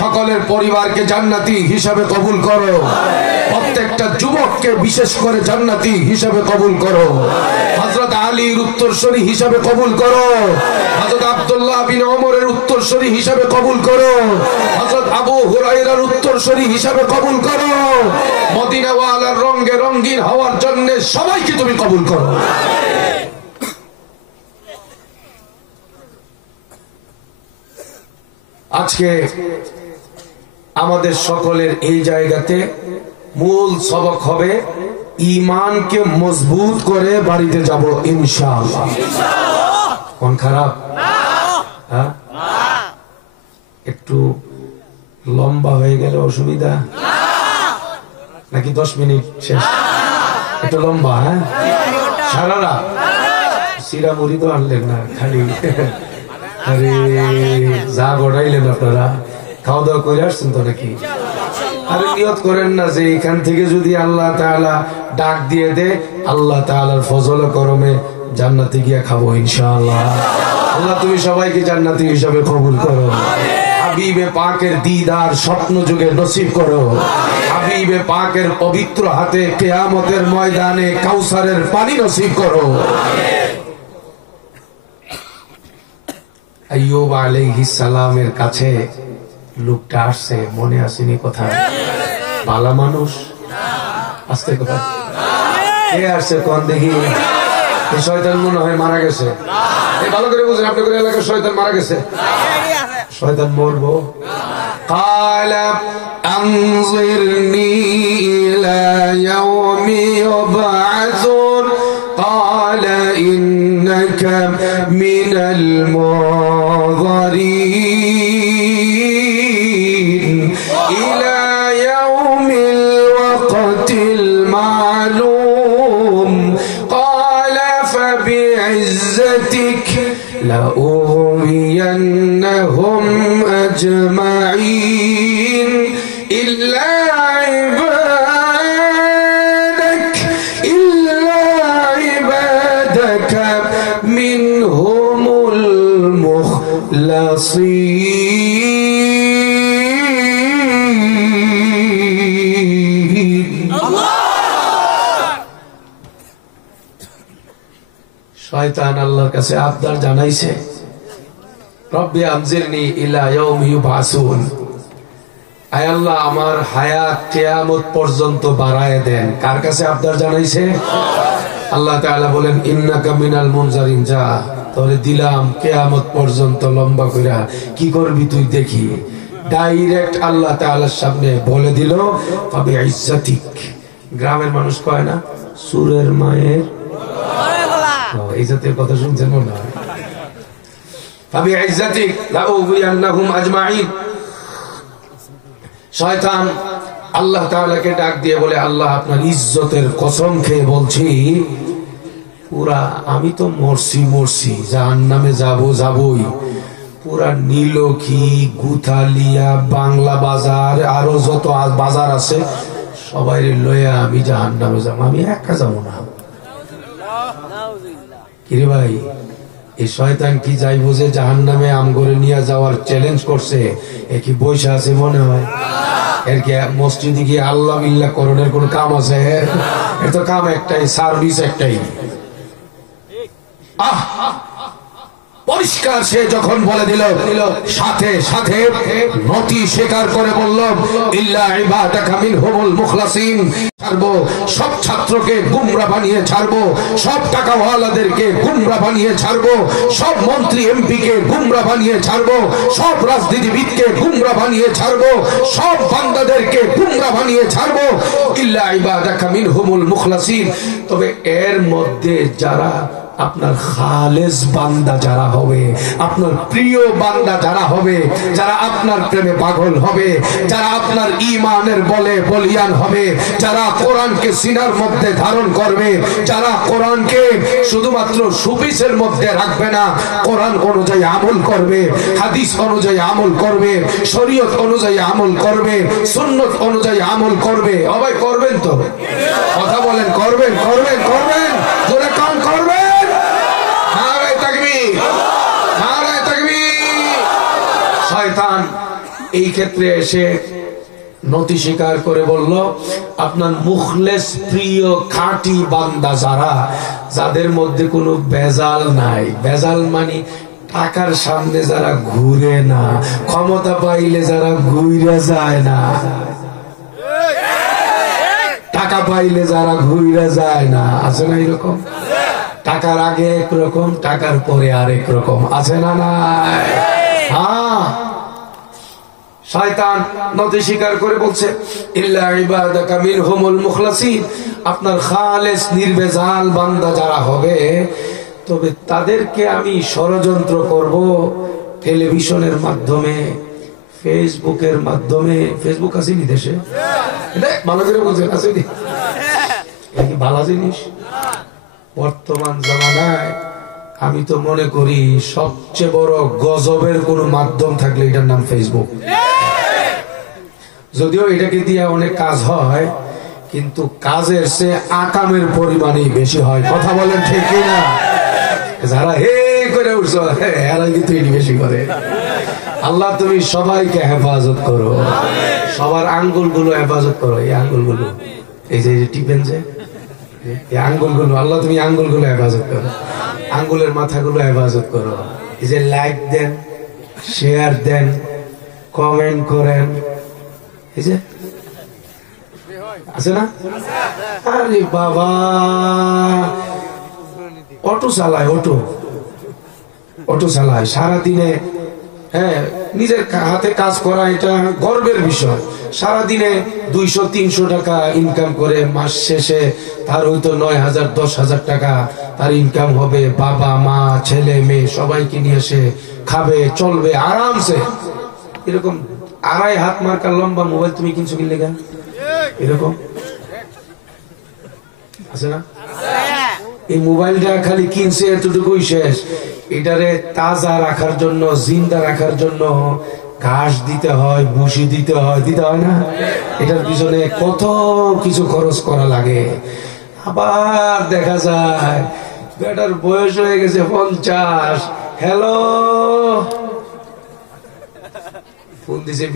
সকলের পরিবারকে জান্নাতি হিসাবে কবুল করো, প্রত্যেকটা যুবককে বিশেষ করে জান্নাতি হিসাবে কবুল করো, হযরত আলীর উত্তরসূরি হিসাবে কবুল করো, হযরত আব্দুল্লাহ বিন ওমরের উত্তরসূরি হিসাবে কবুল করো, হযরত আবু হুরায়রার উত্তরসূরি হিসাবে কবুল করো, মদিনা ওয়ালার রঙে রঙিন হওয়ার জন্য সবাইকে তুমি কবুল করো। আজকে আমাদের সকলের এই জায়গাতে মূল সবক হবে ঈমানকে মজবুত করে বাড়িতে যাব ইনশাআল্লাহ। কোন খারাপ? হ্যাঁ, একটু লম্বা হয়ে গেলে অসুবিধা নাকি? 10 মিনিট শেষ, একটু লম্বা। হ্যাঁ, সারা রাত সিরা মুড়ি তো আনলেন না, খালি আরে যা গড়াইলেন আপনারা, খাওয়া দাওয়া করে আসছেন তো নাকি? আরে নিয়ত করেন না যে এখান থেকে যদি আল্লাহ তাআলা ডাক দিয়ে দে, আল্লাহ তাআলার ফজল করমে জান্নাতে গিয়া খাবো ইনশাআল্লাহ। আল্লাহ তুমি সবাইকে জান্নাতি হিসাবে কবুল করো, হাবিবে পাকের দিদার স্বপ্ন যুগে নসিব করো, হাবিবে পাকের পবিত্র হাতে কিয়ামতের ময়দানে কাউসারের পানি নসিব করো। আইয়ুব আলাইহিস সালামের কাছে লোকটা আসছে, মনে আসেনি কথা? ভালো মানুষ, আস্তে কথা, কে আসছে কোন দেখি? শয়তান মনে হয় মারা গেছে। ভালো করে বুঝেন, আপনাদের এলাকায় শয়তান মারা গেছে, শয়তান মরবো। ক্বালা আনজিরনি ইলা ইয়াউমি ইউবআসুন ক্বালা ইন্নাকা মিনাল মুনযিরিন ইলা ইয়াউমিল ওয়াক্তিল মালুম ক্বালা ফাবিইজ্জাতিক لأغوينهم أجمعين إلا عبادك منهم المخلصين. শয়তান আল্লাহর কাছে আবদার জানাইছে, রব্বি আনজিরনি ইলা ইয়াউমি ইউবআসুন, আয় আল্লাহ আমার হায়াত কিয়ামত পর্যন্ত বাড়ায় দেন। কার কাছে আবদার জানাইছে? আল্লাহ তাআলা বলেন ইন্নাকা মিনাল মুনজারিন, যা তোরে দিলাম কিয়ামত পর্যন্ত লম্বা কইরা, কি করবি তুই দেখি। ডাইরেক্ট আল্লাহ তাআলার সামনে বলে দিল তবে ইজ্জতিক। গ্রামের মানুষ কয় না সুরের মায়ের এই জাতীয় কথা শুনছেন না? তবে ইজ্জতিক লাউযিয়ান্নাহুম আজমাইন। শয়তান আল্লাহ তাআলাকে ডাক দিয়ে বলে আল্লাহ আপনার ইজ্জতের কসম খেয়ে বলছি পুরা আমি তো মরছি জাহান্নামে যাবই। পুরা নীলক্ষী, গুথালিয়া, বাংলা বাজার আরো যত বাজার আছে সবাই লইয়া আমি জাহান্নামে যাবো, আমি একা যাবো না। কিরে ভাই এই শয়তান কি যাইবো যে জাহান্নামে আমগরে নিয়ে যাওয়ার চ্যালেঞ্জ করছে, এ কি বৈশা আছে মনে হয়? এর কি মসজিদে গিয়ে আল্লাহ বিল্লাহ করণের কোন কাম আছে? এর তো কাম একটাই, সার্ভিস একটাই। পরিষ্কার সে যখন বলে দিল সাথে সাথে নতি স্বীকার করে বলল ইল্লা ইবাদাকা মিনহুমুল মুখলাসিন। ছাড়বো সব ছাত্রকে গুমরা বানিয়ে ছাড়বো, সব টাকাওয়ালাদেরকে গুমরা বানিয়ে ছাড়বো, সব মন্ত্রী এমপি কে গুমরা বানিয়ে ছাড়বো, সব রাজনীতিবিদকে গুমরা বানিয়ে ছাড়বো, সব বান্দাদেরকে গুমরা বানিয়ে ছাড়বো ইল্লা ইবাদাকা মিনহুমুল মুখলাসিন। তবে এর মধ্যে যারা আপনার খালেস বান্দা যারা হবে, আপনার প্রিয় বান্দা যারা হবে, যারা আপনার প্রেমে পাগল হবে, যারা আপনার ঈমানের বলে বলিয়ান হবে, যারা কোরআনকে সিনার মধ্যে ধারণ করবে, যারা কোরআনকে শুধুমাত্র সুফিসের মধ্যে রাখবে না, কোরআন অনুযায়ী আমল করবে, হাদিস অনুযায়ী আমল করবে, শরীয়ত অনুযায়ী আমল করবে, সুন্নত অনুযায়ী আমল করবে। সবাই করবেন তো? কথা বলেন করবেন করবেন করবেন জোরে কান করবেন। শয়তান এই ক্ষেত্রে এসে নতি স্বীকার করে বলল আপনার মুখলেস প্রিয় খাঁটি বান্দা যারা, যাদের মধ্যে কোনো বেজাল নাই, বেজাল মানে টাকার সামনে যারা ঘুরে না, ক্ষমতা পাইলে যারা ঘুরে যায় না, টাকা পাইলে যারা ঘুরে যায় না, আছে না এরকম? টাকার আগে একরকম, টাকার পরে আরেক রকম, আছে না? নাই। হ্যাঁ, শয়তান নতি স্বীকার করে বলছে ইল্লা ইবাদাকা মিনহুমুল মুখলাসিন। আপনার খালেস নির্ভেজাল বান্দা যারা হবে, তবে তাদেরকে আমি ষড়যন্ত্র করব টেলিভিশনের মাধ্যমে, ফেসবুকের মাধ্যমে। ফেসবুক আসেনি দেশে? ভালো করে বলছেন আসেনি? এটা কি ভালো জিনিস? বর্তমান জামানায় আমি তো মনে করি সবচেয়ে বড় গজবের কোন মাধ্যম থাকলে এটার নাম ফেসবুক। যদিও এটাকে দিয়ে অনেক কাজ হয়, কিন্তু কাজের সে আকামের পরিমাণই বেশি হয়। কথা বলেন ঠিক কিনা? যারা হে করে উঠছো এরা কিন্তু এটি বেশি করে। আল্লাহ তুমি সবাইকে হেফাজত করো, সবার আঙ্গুলগুলো হেফাজত করো। এই আঙ্গুলগুলো, এই যে টিপেন যে এই আঙ্গুলগুলো, আল্লাহ তুমি আঙ্গুলগুলো হেফাজত করো, আঙ্গুলের মাথাগুলো হেফাজত করো। এই যে লাইক দেন, শেয়ার দেন, কমেন্ট করেন, এই যে আছে না? আরে বাবা, অটো চালায়, অটো চালায় সারাদিনে। হ্যাঁ, নিজের হাতে কাজ করা এটা গর্বের বিষয়। সারাদিনে 200-300 টাকা ইনকাম করে, মাস শেষে তার হয়তো 9,000 10,000 টাকা তার ইনকাম হবে। বাবা মা ছেলে মেয়ে সবাইকে নিয়ে এসে খাবে, চলবে আরামসে। এরকম 2.5 হাত মার্কা লম্বা মোবাইল তুমি কিনছো কি লেগা? এরকম আছে না? এই মোবাইলটা খালি কিনছে এতটুকুই শেষ। এটারে তাজা রাখার জন্য, জিন্দা রাখার জন্য ঘাস দিতে হয়, ভুসি দিতে হয়, না? এটার পিছনে কত কিছু খরচ করা লাগে। আবার দেখা যায় বেটার বয়স হয়ে গেছে 50। হ্যালো, ফোন দিছে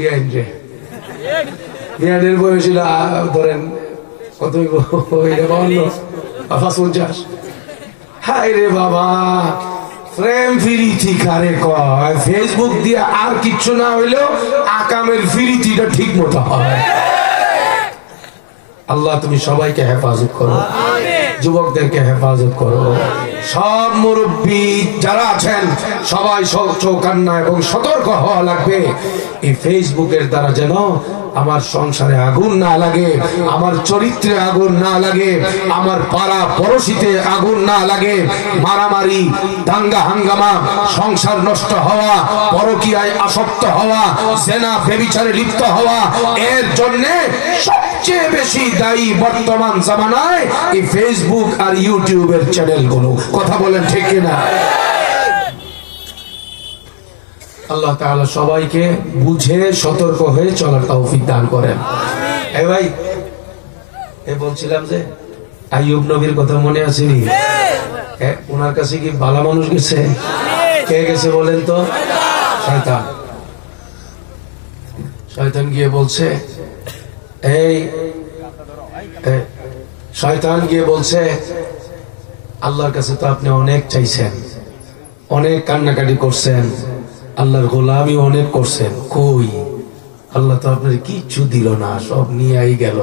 বিয়ানের বয়স ছিল ধরেন কত 50। হাই রে বাবা, প্রেম ফিরিতি কারে কয়? ফেসবুক দিয়ে আর কিচ্ছু না হইলেও আকামের ফিরিতিটা ঠিক মতো হয়। আল্লাহ তুমি সবাইকে হেফাজত করো। যুবকদেরকে হেফাজত করো। সব মুরব্বী যারা আছেন সবাই চৌকান্না এবং সতর্ক হওয়া লাগবে। এই ফেসবুকের দ্বারা যেন আমার সংসারে আগুন না লাগে, আমার চরিত্রে আগুন না লাগে, আমার পাড়া পড়শিতে আগুন না লাগে। মারামারি, দাঙ্গা হাঙ্গামা, সংসার নষ্ট হওয়া, পরকীয়ায় আসক্ত হওয়া, জেনা ব্যভিচারে লিপ্ত হওয়া, এর জন্য সবচেয়ে বেশি দায়ী বর্তমান জামানায় এই ফেসবুক আর ইউটিউবের চ্যানেলগুলো। কথা বলেন ঠিক কিনা? আল্লাহ তাআলা সবাইকে বুঝে সতর্ক হয়ে চলার তৌফিক দান করেন। এই ভাই, বলছিলাম যে আইয়ুব নবীর কথা মনে আসেনি? ওনার কাছে কি ভালো মানুষ গেছে? কে গেছে বলেন তো? শয়তান। শয়তান গিয়ে বলছে, শয়তান গিয়ে বলছে, আল্লাহর কাছে তো আপনি অনেক চাইছেন, অনেক কান্নাকাটি করছেন, আল্লাহর গোলামি অনেক করছেন, কই আল্লাহ তো আপনার কিচ্ছু দিল না, সব নিয়েই গেল।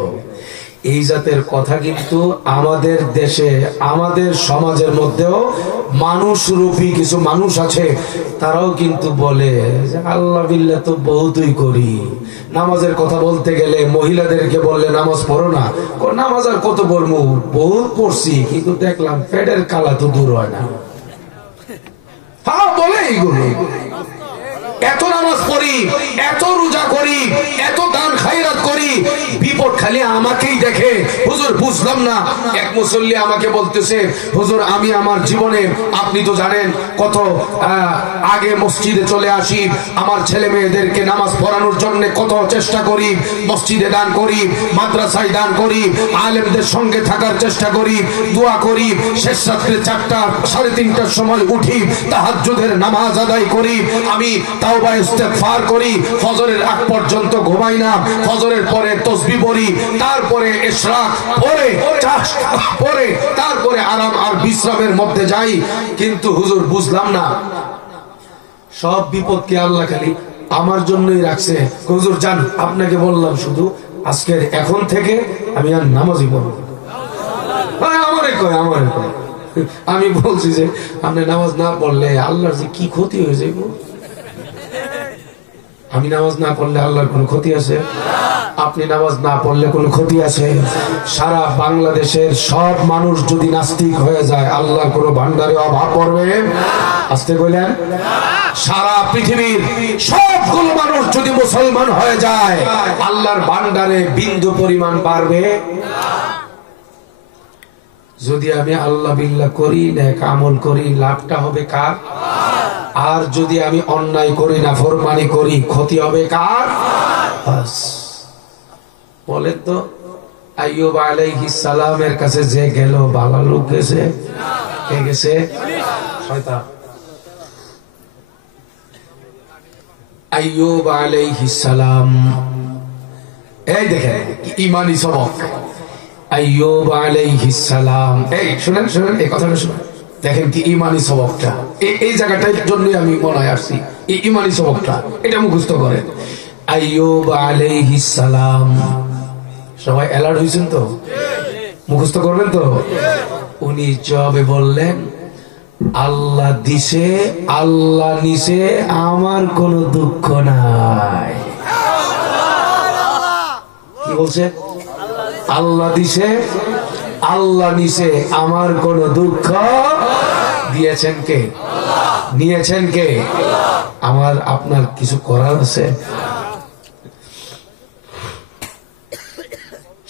এই জাতের কথা কিন্তু আমাদের দেশে, আমাদের সমাজের মধ্যেও মানুষ রূপী কিছু মানুষ আছে, তারাও কিন্তু বলে যে আল্লাহ বিল্লাহ তো বহুতই করি। নামাজের কথা বলতে গেলে মহিলাদেরকে বললে নামাজ পড়ো না, নামাজ আর কত পড়বো, বহুত পড়ছি কিন্তু দেখলাম পেটের কালা তো দূর হয় না। হ্যাঁ বলে এইগুলো, এত নামাজ পড়ি, এত রোজা করি, এত দান খায়রাত করি, বিপদ খালি আমাকেই দেখে। হুজুর বুঝলাম না। এক মুসল্লি আমাকে বলতেছে, হুজুর আমি আমার জীবনে, আপনি তো জানেন কত আগে মসজিদে চলে আসি, আমার ছেলে মেয়েদেরকে নামাজ পড়ানোর জন্য কত চেষ্টা করি, মসজিদে দান করি, মাদ্রাসায় দান করি, আলেমদের সঙ্গে থাকার চেষ্টা করি, দোয়া করি, শেষ রাত্রে 4টা 3:30টার সময় উঠি, তাহাজ্জুদের নামাজ আদায় করি, আমি তাওবা ইস্তেগফার করি, ফজরের আগ পর্যন্ত ঘুমাই না, ফজরের পরে তাসবিহ পড়ি, তারপরে ইশরাক পড়ে পরে তারপরে আরাম আর বিশ্রামের মধ্যে যাই। কিন্তু হুজুর বুঝলাম না, সব বিপদকে আল্লাহ খালি আমার জন্যই রাখছে। হুজুর জান, আপনাকে বললাম শুধু আজকের এখন থেকে আমি আর নামাজই পড়ব। আমারে কয়। আমি বলছি যে আপনি নামাজ না পড়লে আল্লাহর যে কি ক্ষতি হয়ে যাইব। আমি নামাজ না পড়লে আল্লাহর কোনো ক্ষতি আছে? আপনি নামাজ না পড়লে কোনো ক্ষতি আছে? সারা বাংলাদেশের সব মানুষ যদি নাস্তিক হয়ে যায়, আল্লাহর কোনো ভান্ডারে অভাব পড়বে? আসতে কইলেন। সারা পৃথিবীর সবগুলো মানুষ যদি মুসলমান হয়ে যায়, আল্লাহর ভান্ডারে বিন্দু পরিমাণ বাড়বে? যদি আমি আল্লাহ বিল্লাহ করি, নেক আমল করি, লাভটা হবে কার? আর যদি আমি অন্যায় করি, নাফরমানি করি, ক্ষতি হবে কার? বলেন তো, আইয়ুব আলাইহিস সালামের কাছে যে গেল, ভালো লোক গেছে? কে গেছে? শয়তান। আইয়ুব আলাইহিস সালাম, এই দেখেন ঈমানি সবক। আইয়ুব আলাইহিস সালাম, এই শুনেন এই কথাটা শুনেন, দেখেন কি ঈমানি সবকটা। এই জায়গাটার জন্যই আমি মনে আসছি, এই ঈমানি সবকটা এটা মুখস্থ করেন। আইয়ুব আলাইহিস সালাম, সবাই অ্যালার্ট হয়েছেন তো? মুখস্থ করবেন তো? উনি জবাবে বললেন, আল্লাহ দিছে, আল্লাহ নিছে, আমার কোনো দুঃখ নাই। কি বলছে? আল্লাহ দিছে, আল্লাহ নিছে, আমার কোনো দুঃখ দিয়েছেন কে? নিয়েছেন কে? আমার আপনার কিছু করার আছে?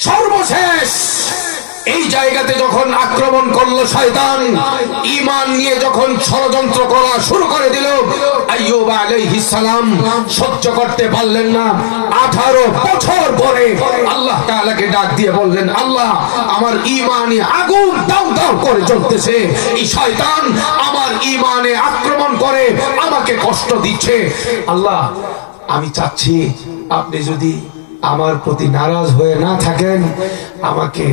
সর্বশেষ এই জায়গাতে যখন আক্রমণ করলো শয়তান, ঈমান নিয়ে যখন ষড়যন্ত্র করা শুরু করে দিল, আইয়ুব আলাইহিস সালাম সহ্য করতে পারলেন না। 18 বছর পরে আল্লাহ তাআলাকে ডাক দিয়ে বললেন, আল্লাহ আমার ঈমানে আগুন দাউ দাউ করে জ্বলতেছে, এই শয়তান আমার ঈমানে আক্রমণ করে আমাকে কষ্ট দিচ্ছে। আল্লাহ আমি চাচ্ছি আপনি যদি আমার প্রতি নারাজ হয়ে না থাকেন, আমাকে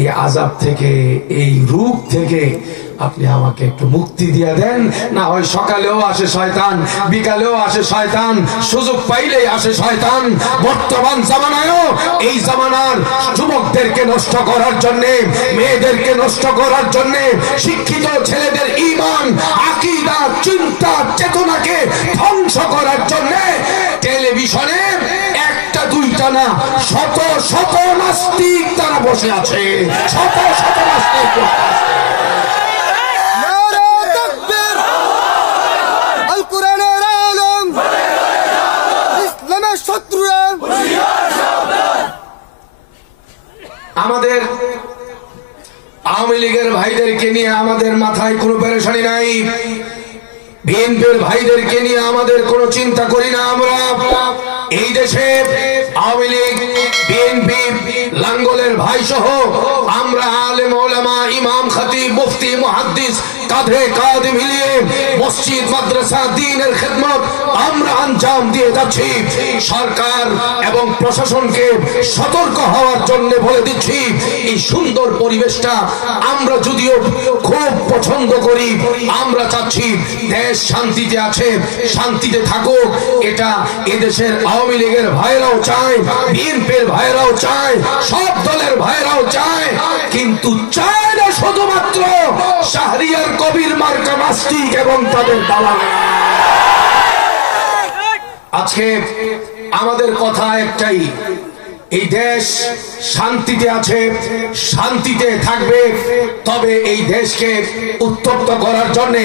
এই আযাব থেকে, এই রূপ থেকে আপনি আমাকে একটু মুক্তি দিয়ে দেন, না হয় সকালেও আসে শয়তান, বিকালেও আসে শয়তান, সুযোগ পাইলেই আসে শয়তান। বর্তমান জামানায়ও এই জামানার যুবকদেরকে নষ্ট করার জন্য, মেয়েদেরকে নষ্ট করার জন্য, শিক্ষিত ছেলেদের ঈমান, আকীদা, চিন্তা, চেতনাকে ধ্বংস করার জন্য টেলিভিশনে একটা দুইটা না, শত শত নাস্তিক তারা বসে আছে, শত শত নাস্তিক বসে আছে। আমাদের আওয়ামী লীগের ভাইদেরকে নিয়ে আমাদের মাথায় কোনো পেরেশানি নাই, বিএনপির ভাইদেরকে নিয়ে আমাদের কোনো চিন্তা করি না। আমরা এই দেশে আওয়ামী লীগ, বিএনপি, লাঙ্গলের ভাই সহ আমরা আলেম ওলামা, ইমাম, খতিব, মুফতি, মুহাদ্দিস কাঁধে কাঁধ মিলিয়ে মসজিদ, মাদ্রাসা, দ্বীনের খেদমত আমরা আঞ্জাম দিয়ে যাচ্ছি। সরকার এবং প্রশাসনকে সতর্ক হওয়ার জন্য বলে দিচ্ছি, এই সুন্দর পরিবেশটা আমরা যদিও খুব পছন্দ করি, আমরা চাচ্ছি দেশ শান্তিতে আছে, শান্তিতে থাকুক, এটা এদেশের আওয়ামী লীগের ভাইরাও চায়, বিএনপির ভাইরাও চায়, সব দলের ভাইরাও চায়, কিন্তু চায় না শুধুমাত্র শাহরিয়ার কবির মার্কা নাস্তিক এবং তাদের দালাল। আজকে আমাদের কথা একটাই, এই দেশ শান্তিতে আছে, শান্তিতে থাকবে, তবে এই দেশকে উত্তপ্ত করার জন্য,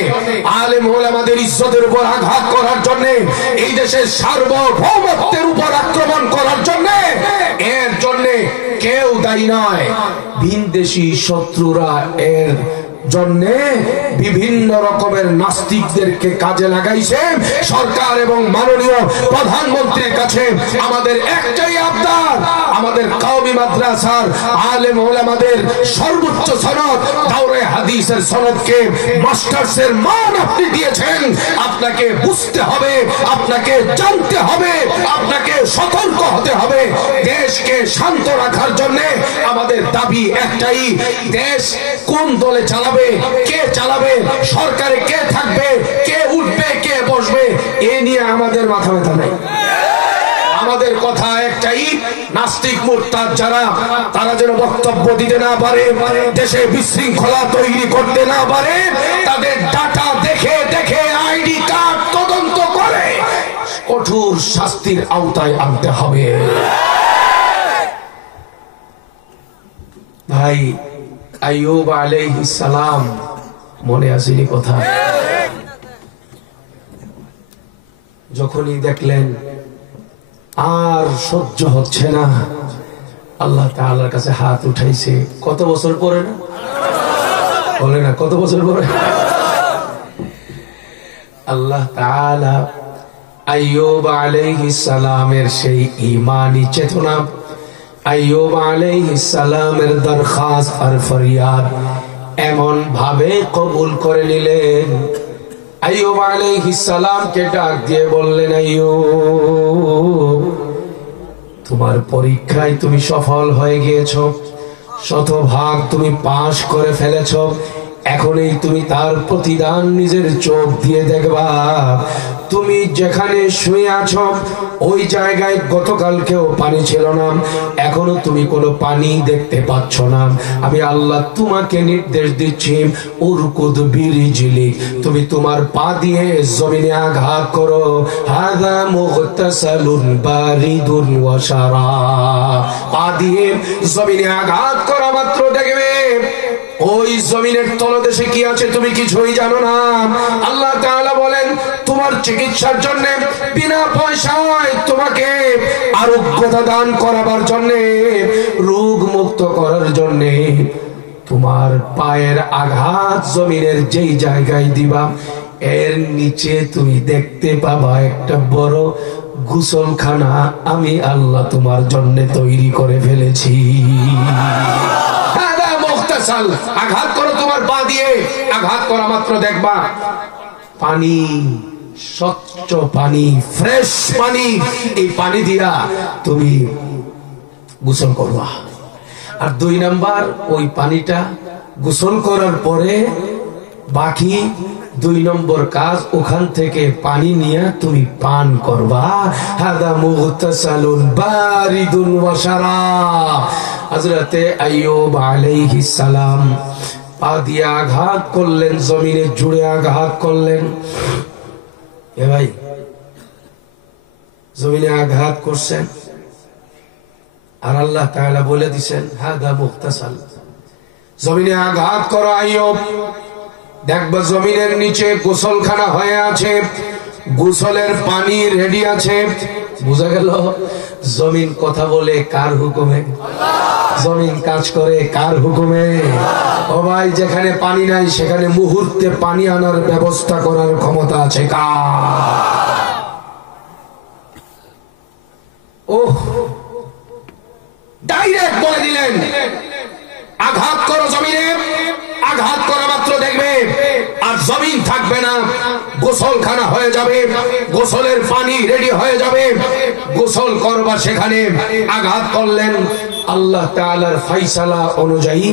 আলেম ওলামাদের ইজ্জতের উপর আঘাত করার জন্য, এই দেশের সার্বভৌমত্বের উপর আক্রমণ করার জন্য, এর জন্য কেউ দায়ী নয়। ভিনদেশী শত্রুরা এর জন্যে বিভিন্ন রকমের নাস্তিকদেরকে কাজে লাগাইছে। সরকার এবং মাননীয় প্রধানমন্ত্রীর কাছে আমাদের একটাই আবদার, আমাদের কওমি মাদ্রাসার আলেম ওলামাদের সর্বোচ্চ সনদ দাওরে হাদিসের সনদকে মাস্টার্সের মান আপনি দিয়েছেন, আপনাকে বুঝতে হবে, আপনাকে জানতে হবে, আপনাকে সতর্ক হতে হবে। দেশকে শান্ত রাখার জন্য আমাদের দাবি একটাই, দেশ কোন দলে চালাবে, কে চালাবে, সরকারে কে থাকবে, কে উঠবে, কে বসবে, এ নিয়ে আমাদের মাথা ব্যথা নেই। আমাদের কথা একটাই, নাস্তিক মুরতাদ যারা, তারা যেন বক্তব্য দিতে না পারে, দেশে বিশৃঙ্খলা তৈরি করতে না পারে, তাদের ডাটা দেখে দেখে আইডি কার্ড তদন্ত করে কঠোর শাস্তির আওতায় আনতে হবে। ভাই আইয়ুব আলাইহিস সালাম মনে আসেনি কথা? যখনই দেখলেন আর সহ্য হচ্ছে না, আল্লাহ তাআলার কাছে হাত উঠাইছে। কত বছর পরে না বলে না, কত বছর পরে আল্লাহ তাআলা আইয়ুব আলাইহিস সালামের সেই ঈমানি চেতনা, আইয়ুব আলাইহিস সালামের দরখাস্ত আর ফরিয়াদ এমন ভাবে কবুল করে নিলেন। আইয়ুব আলাইহিস সালামকে ডাক দিয়ে বললেন, আইয়ুব, তোমার পরীক্ষায় তুমি সফল হয়ে গিয়েছো, শতভাগ তুমি পাশ করে ফেলেছো, এখনই তুমি তার প্রতিদান নিজের চোখ দিয়ে দেখবা। তুমি যেখানে শুয়ে আছো ওই জায়গায় গতকালকেও পানি ছিল না, এখনো তুমি কোনো পানি দেখতে পাচ্ছ না। আমি আল্লাহ তোমাকে নির্দেশ দিচ্ছি, উরকুদ বিরিজলিক, তুমি তোমার পা দিয়ে জমিনে আঘাত করো। হাযা মুগতাসালুন বারিদুন ওয়া শারাব, পা দিয়ে জমিনে আঘাত করা মাত্র দেখবে ওই জমিনের তলদেশে কি আছে তুমি কিছুই জানো না। আল্লাহ তাআলা বলেন, তোমার চিকিৎসার জন্য বিনা পয়সায় তোমাকে আরোগ্যতা দান করাবার জন্য, রোগ মুক্ত করার জন্য তোমার পায়ের আঘাত জমিনের যেই জায়গায় দিবা এর নিচে তুমি দেখতে পাবা একটা বড় গোসলখানা আমি আল্লাহ তোমার জন্য তৈরি করে ফেলেছি। আঘাত করো, তোমার পা দিয়ে আঘাত করা মাত্র দেখবা পানি, স্বচ্ছ পানি, ফ্রেশ পানি, এই পানি দিয়া তুমি গোসল করবা। আর 2 নাম্বার, ওই পানিটা গোসল করার পরে বাকি 2 নম্বর কাজ ওখান থেকে পানি নিয়ে তুমি পান করবা। হাদা মুগতাসালুন বারিদুন ওয়া শারাব। হযরতে আইয়ুব আলাইহিস সালাম পা দিয়ে আঘাত করলেন, জমিনে জুড়ে আঘাত করলেন। এ ভাই, জমিনে আঘাত করছেন আর আল্লাহ তাআলা বলে দিবেন হাদা মুগতাসাল, জমিনে আঘাত করো আইয়ুব, দেখবা জমিনের নিচে গোসলখানা হয়ে আছে, গোসলের পানি রেডি আছে। বুঝা গেল? জমিন কথা বলে কার হুকুমে? জমিন কাজ করে কার হুকুমে? ও ভাই, যেখানে পানি নাই সেখানে মুহূর্তে পানি আনার ব্যবস্থা করার ক্ষমতা আছে কার? ওহ, ডাইরেক্ট বলে দিলেন আঘাত করো জমিনে, আঘাত করা মাত্র দেখবে আর জমিন থাকবে না, গোসলখানা হয়ে যাবে, গোসলের পানি রেডি হয়ে যাবে, গোসল করবা সেখানে। আঘাত করলেন, আল্লাহ তাআলার ফয়সালা অনুযায়ী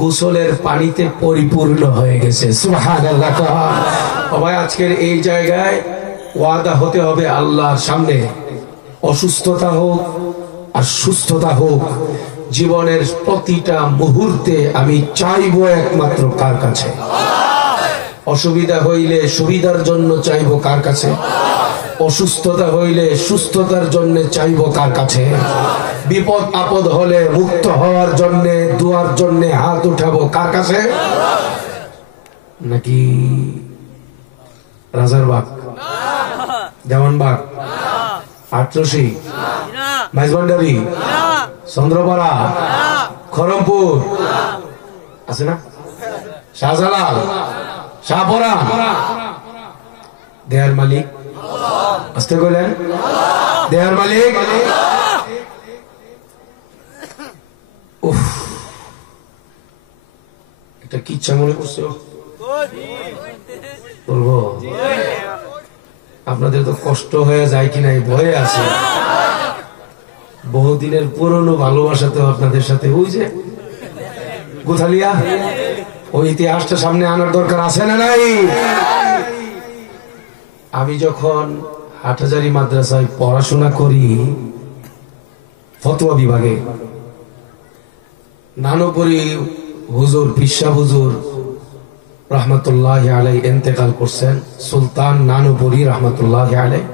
গোসলের পানিতে পরিপূর্ণ হয়ে গেছে। সুবহানাল্লাহ। ভাই, আজকের এই জায়গায় ওয়াদা হতে হবে আল্লাহর সামনে, অসুস্থতা হোক আর সুস্থতা হোক, জীবনের প্রতিটা মুহূর্তে আমি চাইবো একমাত্র কার কাছে? অসুবিধা হইলে সুবিধার জন্য চাইবো কার কাছে? অসুস্থতা হইলে সুস্থতার জন্য চাইবো কার কাছে? বিপদ আপদ হলে মুক্ত হওয়ার জন্য দুয়ার জন্য হাত উঠাবো কার কাছে? নাকি রাজারবাগ, দেওয়ানবাগ, আটরশি, মাইজভান্ডারি, চন্দ্রপাড়া, খড়মপুর আছে না, শাহজালাল, শাহপরা? দেয়ার মালিক আসতে কইলেন, দেয়ার মালিক। উফ, এটা কি ইচ্ছা মনে করছো বলবো? আপনাদের তো কষ্ট হয়ে যায় কিনা এই ভয়ে আছে। বহুদিনের পুরনো ভালোবাসা তো আপনাদের সাথে, ওই যে গোথালিয়া, ওই ইতিহাসটা সামনে আনার দরকার আছে না নাই? আমি যখন হাটহাজারী মাদ্রাসায় পড়াশোনা করি ফতোয়া বিভাগে, নানুপুরি হুজুর, পিসা হুজুর রহমতুল্লাহ আলাই ইন্তেকাল করছেন, সুলতান নানুপুরি রহমতুল্লাহ আলাই।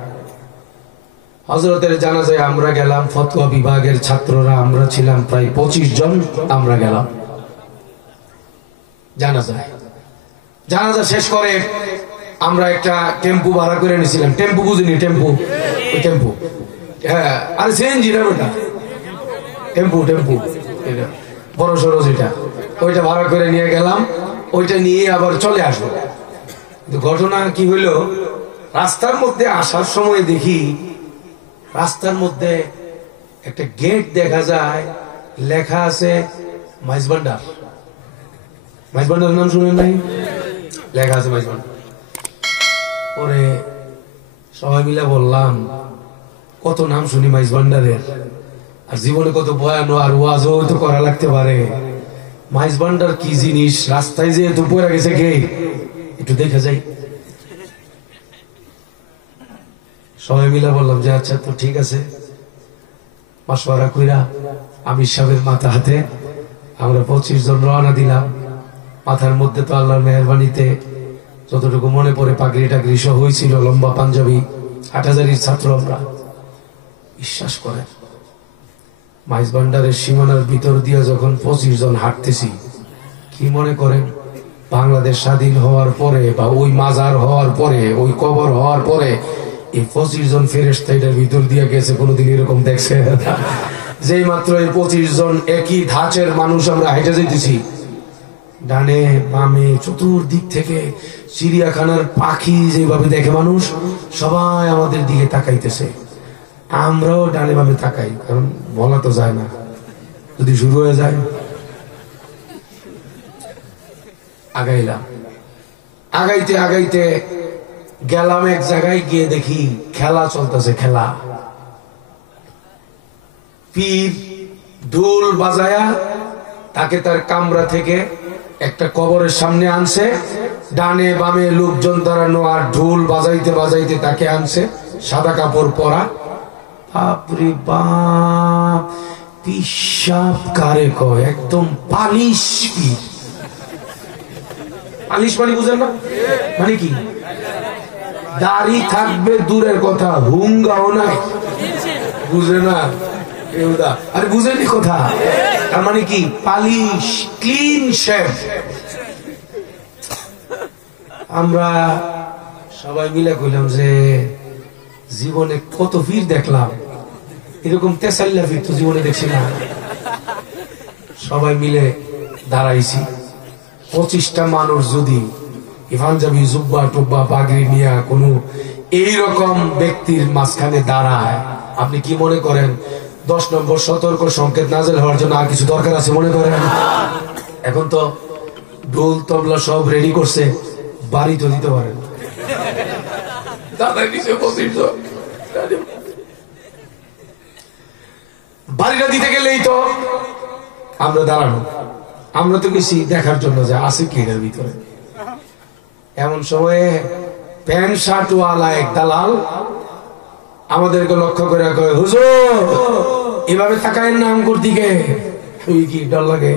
হযরতের জানাজায় আমরা গেলাম, ফতোয়া বিভাগের ছাত্ররা আমরা ছিলাম প্রায় 25 জন। আমরা গেলাম জানাজায়। জানাজা শেষ করে আমরা একটা টেম্পু ভাড়া করে নিয়েছিলাম। টেম্পু বুঝিনি? টেম্পু, ওই টেম্পু, হ্যাঁ, আরে সিএনজি না ওটা, টেম্পু, টেম্পু বড় সড়ো যেটা, ওইটা ভাড়া করে নিয়ে গেলাম। ওইটা নিয়ে আবার চলে আসবো। ঘটনা কি হইলো, রাস্তার মধ্যে আসার সময় দেখি রাস্তার মধ্যে একটা গেট দেখা যায়, লেখা আছে মাইজভান্ডার। মাইজভান্ডারের নাম শুনেন নাই? লেখা আছে মাইজভান্ডার। পরে সবাই মিলে বললাম, কত নাম শুনি মাইজভান্ডারের, আর জীবনে কত বয়ান আর ওয়াজও তো করা লাগতে পারে। মাইজভান্ডার কি জিনিস, রাস্তায় যেহেতু পড়ে গেছে কে, একটু দেখা যাই। সবাই মিলে বললাম যে আচ্ছা, তো ঠিক আছে। মাশওয়ারা কইরা আমির সাহেবের মাথা হাতে আমরা 25 জন রওনা দিলাম। মাথার মধ্যে তো আল্লাহর মেহেরবানিতে যতটুকু মনে পড়ে পাগড়ি টাগড়ি সহ হয়েছিল, লম্বা পাঞ্জাবি, হাটহাজারীর ছাত্র আমরা। বিশ্বাস করেন, মাইজভান্ডারের সীমানার ভিতর দিয়ে যখন 25 জন হাঁটতেছি, কি মনে করেন বাংলাদেশ স্বাধীন হওয়ার পরে বা ওই মাজার হওয়ার পরে, ওই কবর হওয়ার পরে এই 25 জন ফেরেশতা এটার ভিতর দিয়ে গেছে, কোনোদিন এরকম দেখছে? যেই মাত্র এই 25 জন একই ধাঁচের মানুষ আমরা হেঁটে যেতেছি, ডানে বামে চতুর্দিক থেকে চিড়িয়াখানার পাখি যেভাবে দেখে মানুষ, সবাই আমাদের দিকে তাকাইতেছে। আমরাও ডানে বামে তাকাই, কারণ বলা তো যায় না, যদি শুরু হয়ে যায়। আগাইলাম, আগাইতে আগাইতে গেলাম এক জায়গায়, গিয়ে দেখি খেলা চলতেছে। খেলা, পীর ঢোল বাজায়া তাকে তার কামরা থেকে একটা কবরের সামনে আনছে, ডানে বামে লোকজন দাঁড়ানো, আর ঢোল বাজাইতে বাজাইতে তাকে আনছে, সাদা কাপড় পরা। বাপরে বাপ, পিসাব কারে কয়, একদম পালিশ পীর। পালিশ মানে বুঝেন না, মানে কি? দাড়ি থাকবে দূরের কথা, হুঙ্গাও নাই, বুঝে না? আরে বুঝেনি কথা, তার মানে কি? Polish, clean shave. আমরা সবাই মিলে কইলাম যে জীবনে কত পীর দেখলাম, এরকম তেসাল্লা পীর তো জীবনে দেখছি না। সবাই মিলে দাঁড়াইছি, 25টা মানুষ যদি পাঞ্জাবি জুব্বা টুব্বা পাগড়ি নিয়ে কোন এইরকম ব্যক্তির মাঝখানে দাঁড়ায়, আপনি কি মনে করেন 10 নম্বর সতর্ক সংকেত নাজেল হওয়ার জন্য আর কিছু দরকার আছে মনে করেন? এখন তো ঢোল তবলা সব রেডি করছে, বাড়ি তো দিতে পারেন। বাড়িটা দিতে গেলেই তো আমরা দাঁড়ানো, আমরা তো গেছি দেখার জন্য যে আছে কি এর ভিতরে। এমন সময়ে প্যান্ট শার্ট ওয়ালা এক দালাল আমাদেরকে লক্ষ্য করে কয়, হুজুর এভাবে তাকায়েন না আমগুর দিকে। তুই কি ডর লাগে?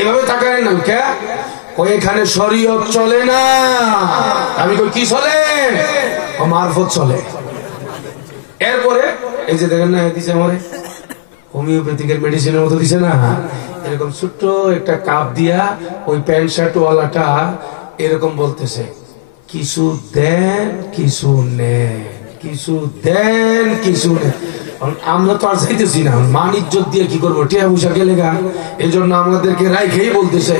এভাবে তাকায়েন না কে? কই এখানে শরীয়ত চলে না। আমি কই কি চলে? ও মারফত চলে। এরপরে এই যে দেখেন না, দিছে আমারে হোমিওপ্যাথিকের মেডিসিনের মতো দিছে না, এরকম ছোট্ট একটা কাপ দিয়া ওই প্যান্ট শার্ট ওয়ালাটা এরকম বলতেছে, কিছু দেন কিছু নেন, কিছু দেন কিছু নেন। আমরা তো আর চাইতেছি না, মান ইজ্জত দিয়ে কি করবো, টিয়া পয়সা গেলে গা। এই জন্য আমাদেরকে রাইখেই বলতেছে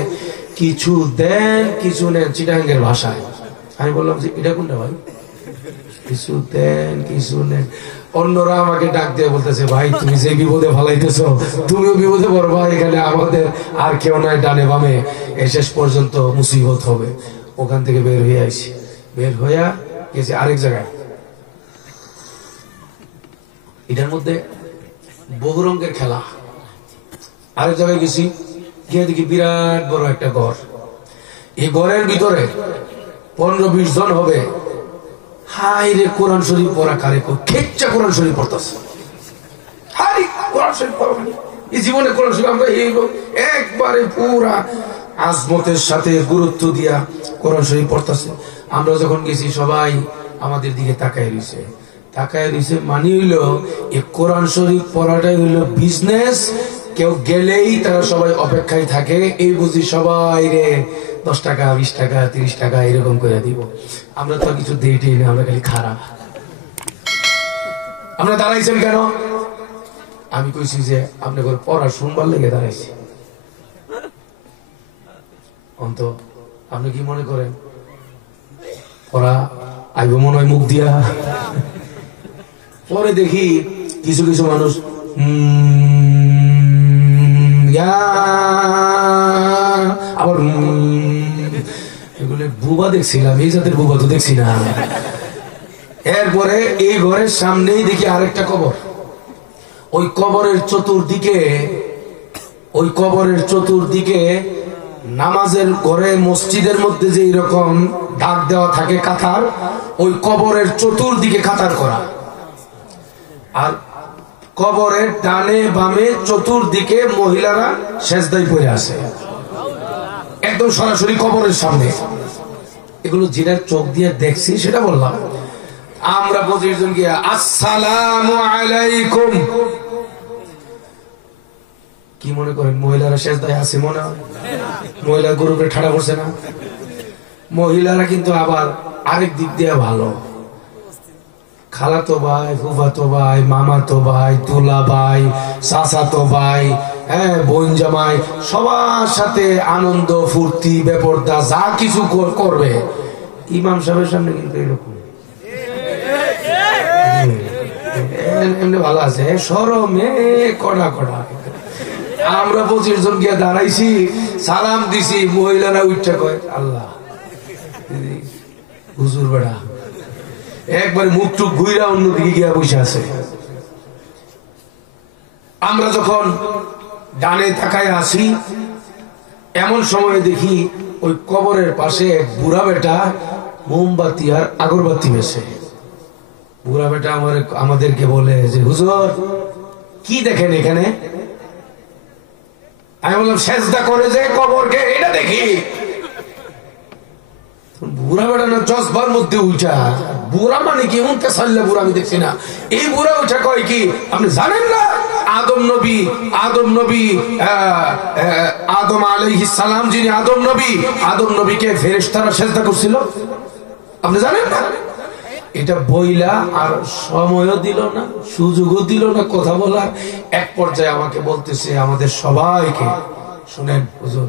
কিছু দেন কিছু নেন, চিটাঙ্গের ভাষায়। আমি বললাম যে এটা কোনটা ভাই? কিছু দেন কিছু নেন। অন্যরা আমাকে ডাক দিয়ে বলতেছে, ভাই তুমি যে বিপদে ফালাইতেছ তুমিও বিপদে পড়বা, এখানে আমাদের আর কেউ নাই ডানে বামে, শেষ পর্যন্ত মুসিবত হবে। ওখান থেকে বের হয়ে আইছি, বের হইয়া গেছি আরেক জায়গায়। এটার মধ্যে বহু রঙের খেলা। আরেক জায়গায় গেছি, গিয়ে দেখি বিরাট বড় একটা ঘর। এই ঘরের ভিতরে 15-20 জন হবে। হাই রে, কোরআন শরীফ পড়া কারে খেচ্চা কোরআন শরীফ পড়তেছে। হাই কোরআন শরীফ পড়া এই জীবনে কোরআন শরীফ আমরা এই একবারে পুরা আজমতের সাথে গুরুত্ব দিয়া কোরআন শরীফ পড়তেছে। আমরা যখন গেছি সবাই আমাদের দিকে তাকায় রয়েছে, তাকায় রয়েছে। মানে হইলো এই কোরআন শরীফ পড়াটাই হইলো বিজনেস। কেউ গেলেই তারা সবাই অপেক্ষায় থাকে, এই বুঝি সবাই রে 10 টাকা 20 টাকা 30 টাকা এরকম করে দিব। আমরা তো কিছু দিই না, আমরা খালি খারাপ। আমরা দাঁড়াইছেন কেন? আমি কইছি যে আপনাকে পড়া শুনবার লেগে দাঁড়াইছি। অন্ত আপনি কি মনে করেন পড়া আইব মনে হয় মুখ দিয়া? পরে দেখি কিছু কিছু মানুষ আবার এগুলো বুবা দেখছিলাম, এই জাতের বুবা তো দেখছি না। এরপরে এই ঘরের সামনেই দেখি আরেকটা কবর। ওই কবরের চতুর্দিকে নামাজের ঘরে মসজিদের মধ্যে যে এরকম দাগ দেওয়া থাকে কাতার, ওই কবরের চতুর্দিকে কাতার করা। আর কবরের ডানে বামে চতুর্দিকে মহিলারা সেজদায় পড়ে আছে, একদম সরাসরি কবরের সামনে। এগুলো যেটা চোখ দিয়ে দেখছি সেটা বললাম। আমরা 25 জন গিয়া আসসালামু আলাইকুম। কি মনে করেন মহিলারা সেজদায় আছে? মনে হয় মহিলা গ্রুপে ঠাড়া করছে না। মহিলারা কিন্তু আবার আরেক দিক দিয়ে ভালো। খালাতো ভাই, ফুফাতো ভাই, মামাতো ভাই, তুলা ভাই, চাচাতো ভাই, হ্যাঁ বোন জামাই, সবার সাথে আনন্দ ফুর্তি বেপরদা যা কিছু করবে। ইমাম সাহেবের সামনে কিন্তু এরকম এমনি ভালো আছে, শরমে কড়া কড়া। আমরা 25 জন গিয়ে দাঁড়াইছি, সালাম দিছি, মহিলারা উঠে কয় আল্লাহ হুজুর বেড়া, একবার মুখ টুক ঘুইরা অন্যদিকে গিয়া বসে আছে। আমরা যখন ডানে তাকায় আসি, এমন সময় দেখি ওই কবরের পাশে এক বুড়া বেটা মোমবাতি আর আগরবাতি বেছে। বুড়া বেটা আমাদেরকে বলে যে হুজুর কি দেখেন এখানে? আমি বললাম সেজদা করে যে কবরকে এটা দেখি। বুড়া বেটা না জজবার মধ্যে উঠা, বুড়া মানে কি উনকে সাল্লে বুড়া আমি দেখছি না, এই বুড়া উঠা কয় কি আপনি জানেন না আদম আলাইহিস সালাম যিনি আদম নবীকে ফেরেশতারা সেজদা করছিল, আপনি জানেন না? এটা বইলা আর সময়ও দিল না, সুযোগও দিল না কথা বলার। এক পর্যায়ে আমাকে বলতেছে আমাদের সবাইকে, শুনেন হুজুর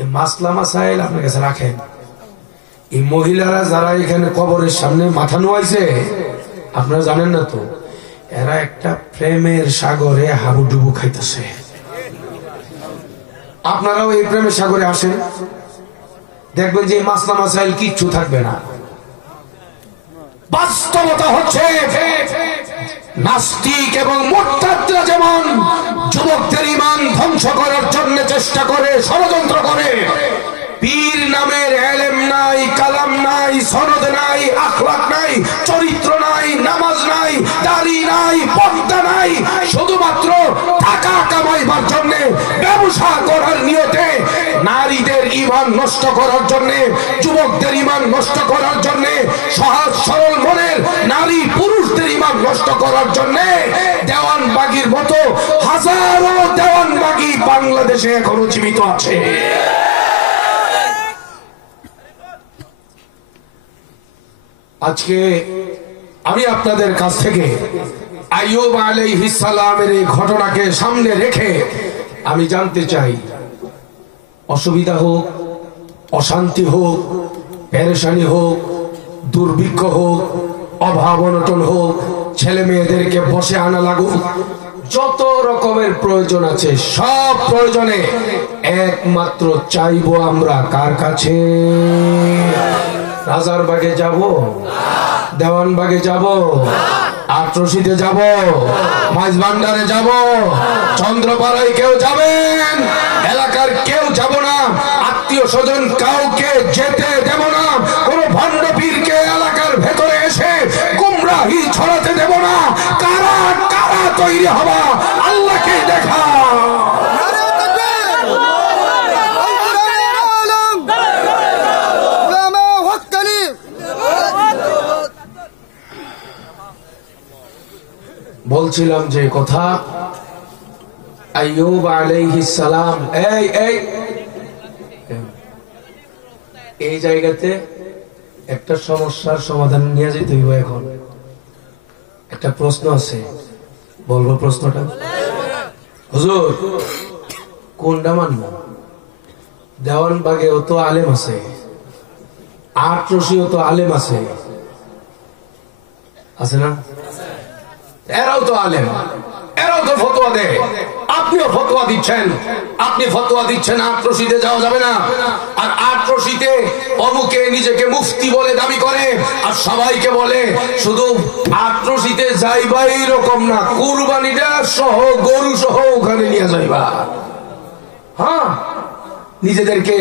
এই মাসলা মাসাইল আপনার কাছে রাখেন, এই মহিলারা যারা এখানে কবরের সামনে মাথা নোয়াইছে আপনারা জানেন না তো, এরা একটা প্রেমের সাগরে হাবুডুবু খাইতেছে। আপনারাও এই প্রেমের সাগরে আসেন, দেখবেন যে মাসলা মাসাইল কিচ্ছু থাকবে না। বাস্তবতা হচ্ছে নাস্তিক এবং মুরতাদরা যেমন যুবকদের ঈমান ধ্বংস করার জন্য চেষ্টা করে, ষড়যন্ত্র করে, পীর নামের এলেম নাই, কালাম নাই, সনদ নাই, আখলাক নাই, চরিত্র নাই, নামাজ নাই, দাড়ি নাই, পর্দা নাই, শুধুমাত্র টাকা কামাইবার জন্য, ব্যবসা করার নিয়তে নারীদের ঈমান নষ্ট করার জন্য, যুবকদের ঈমান নষ্ট করার জন্য, সহজ সরল মনের নারী পুরুষদের ঈমান নষ্ট করার জন্য দেওয়ানবাগীর মতো হাজারো দেওয়ানবাগী বাংলাদেশে এখনো জীবিত আছে। আজকে আমি আপনাদের কাছ থেকে আইয়ুব আলাইহিস সালামের এই ঘটনাকে সামনে রেখে আমি জানতে চাই, অসুবিধা হোক, অশান্তি হোক, পেরেশানি হোক, দুর্ভিক্ষ হোক, অভাব অনটন হোক, ছেলে মেয়েদেরকে বসে আনা লাগুক, যত রকমের প্রয়োজন আছে সব প্রয়োজনে একমাত্র চাইবো আমরা কার কাছে? রাজারবাগে যাব, দেওয়ানবাগে যাব, আটরশিতে যাব, মাইজভান্ডারে যাব, চন্দ্রপাড়ায় কেউ যাবেন, এলাকার কেউ যাব না, আত্মীয় স্বজন কাউকে যেতে দেব না, কোন ভণ্ড পীরকে এলাকার ভেতরে এসে গুমরাহি ছড়াতে দেব না। কারা কারা তৈরি হবা আল্লাহকে দেখা। বলছিলাম যে কথা, আইয়ুব আলাইহিস সালাম এই জায়গাতে একটা সমস্যার সমাধান নিয়ে যেতে হইব। এখন একটা প্রশ্ন আছে, বলবো প্রশ্নটা? হুজুর কোনটা মানব? দেওয়ানবাগেও তো আলেম আছে, আটরশিও তো আলেম আছে, আছে না? এরাও তো আলেম, এরাও তো ফতোয়া দেয়, আপনিও ফতোয়া দিচ্ছেন। আপনি ফতোয়া দিচ্ছেন আটরশিতে যাওয়া যাবে না, আর আটরশিতে অমুকে নিজেকে মুফতি বলে দাবি করে, আর সবাইকে বলে শুধু আটরশিতে যাইবা এইরকম না, কুরবানিটা সহ গরু সহ ওখানে নিয়ে যাইবা। হ্যাঁ, নিজেদেরকে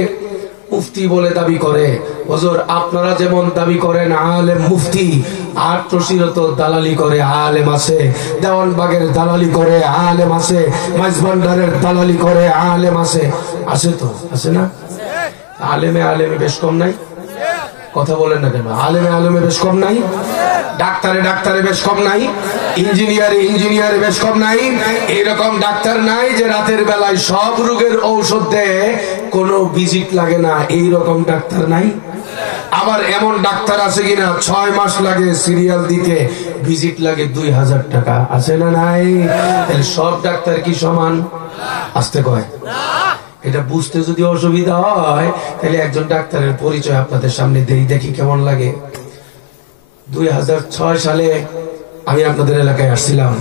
মুফতি বলে দাবি করে। হুজুর আপনারা যেমন দাবি করেন আলেম মুফতি, আটরশিরও তো দালালি করে আলেম আছে, দেওয়ানবাগের দালালি করে আলেম আছে, মাইজভান্ডারের দালালি করে আলেম আছে, আছে তো, আছে না? আলেমে আলেমে বেশ কম নাই? কথা বলেন না কেন? আলেমে আলেমে বেশ কম নাই? ডাক্তারে ডাক্তারে বেশ কম নাই? ইঞ্জিনিয়ারে ইঞ্জিনিয়ারে বেশ কম নাই? এইরকম ডাক্তার নাই যে রাতের বেলায় সব রোগের ঔষধ দেয়, কোনো ভিজিট লাগে না, এইরকম ডাক্তার নাই? আবার এমন ডাক্তার আছে কিনা 6 মাস লাগে সিরিয়াল দিতে, ভিজিট লাগে 2000 টাকা, আছে না নাই? সব ডাক্তার কি সমান? আসতে কয় এটা বুঝতে যদি অসুবিধা হয় তাহলে একজন ডাক্তারের পরিচয় আপনাদের সামনে দেই, দেখি কেমন লাগে। 2006 সালে আমি আপনাদের এলাকায় আসছিলাম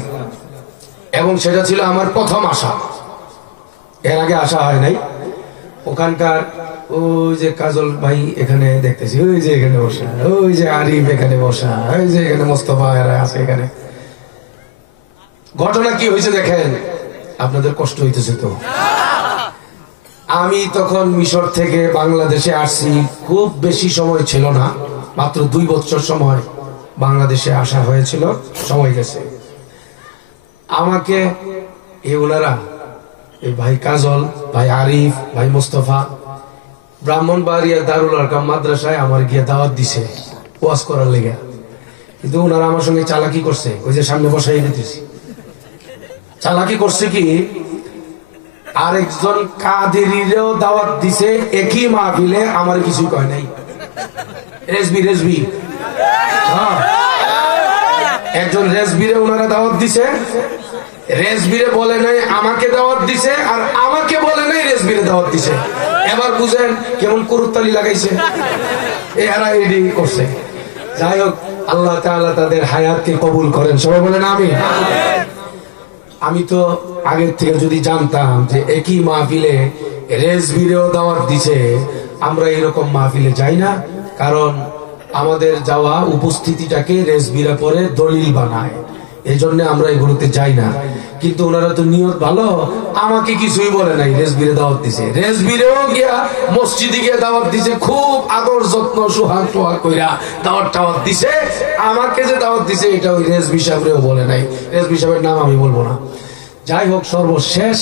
এবং সেটা ছিল আমার প্রথম আসা, এর আগে আসা হয় নাই। ওখানকার ওই যে কাজল ভাই এখানে দেখতেছি, ওই যে এখানে বসা, ওই যে আরিফ এখানে বসা, ওই যে এখানে মোস্তফা এরা আছে এখানে। ঘটনা কি হয়েছে দেখেন, আপনাদের কষ্ট হইতেছে তো? আমি তখন মিশর থেকে বাংলাদেশে আসছি, খুব বেশি সময় ছিল না, মাত্র 2 বছর সময় বাংলাদেশে আসা হয়েছিল, সময় গেছে। আমাকে ওনারা, এই ভাই কাজল, ভাই আরিফ, ভাই মুস্তফা ব্রাহ্মণবাড়িয়া দারুল আরকাম মাদ্রাসায় আমার গিয়ে দাওয়াত দিছে ওয়াজ করার লেগে। কিন্তু ওনারা আমার সঙ্গে চালাকি করছে, ওই যে সামনে বসাই দিতেছি। চালাকি করছে কি, আরেকজন কাদেরিরও দাওয়াত দিছে একই মাহফিলে, আমার কিছু কয় নাই। রেজবি একজন রেজবিরে ওনারা দাওয়াত দিছে, রেজবিরে বলে নাই আমাকে দাওয়াত দিছে, আর আমাকে বলে নাই রেজবিরে দাওয়াত দিছে। এবার বুঝেন কেমন কুরুত্তালি লাগাইছে, এরা এডি করছে। যাই হোক, আল্লাহ তাআলা তাদের হায়াতকে কবুল করেন, সবাই বলেন আমিন। আমি তো আগের থেকে যদি জানতাম যে একই মাহফিলে রেজবিরেও দাওয়াত দিছে, আমরা এরকম মাহফিলে যাই না, কারণ আমাদের যাওয়া উপস্থিতিটাকে রেজবিরা পরে দলিল বানায়, এই জন্য আমরা এগুলোতে যাই না। কিন্তু ওনারা তো নিয়ত ভালো, আমাকে কিছুই বলে নাই, রেজবিরে দাওয়াত দিছে। রেজবিরেও গিয়া মসজিদে গিয়ে দাওয়াত দিছে, খুব আদর যত্ন সোহাগ টোহাগ কইরা দাওয়াত দিছে। আমাকে যে দাওয়াত দিছে এটা ওই রেজবি সাহেবরেও বলে নাই, রেজবি সাহেবের নাম আমি বলবো না। যাই হোক, সর্বশেষ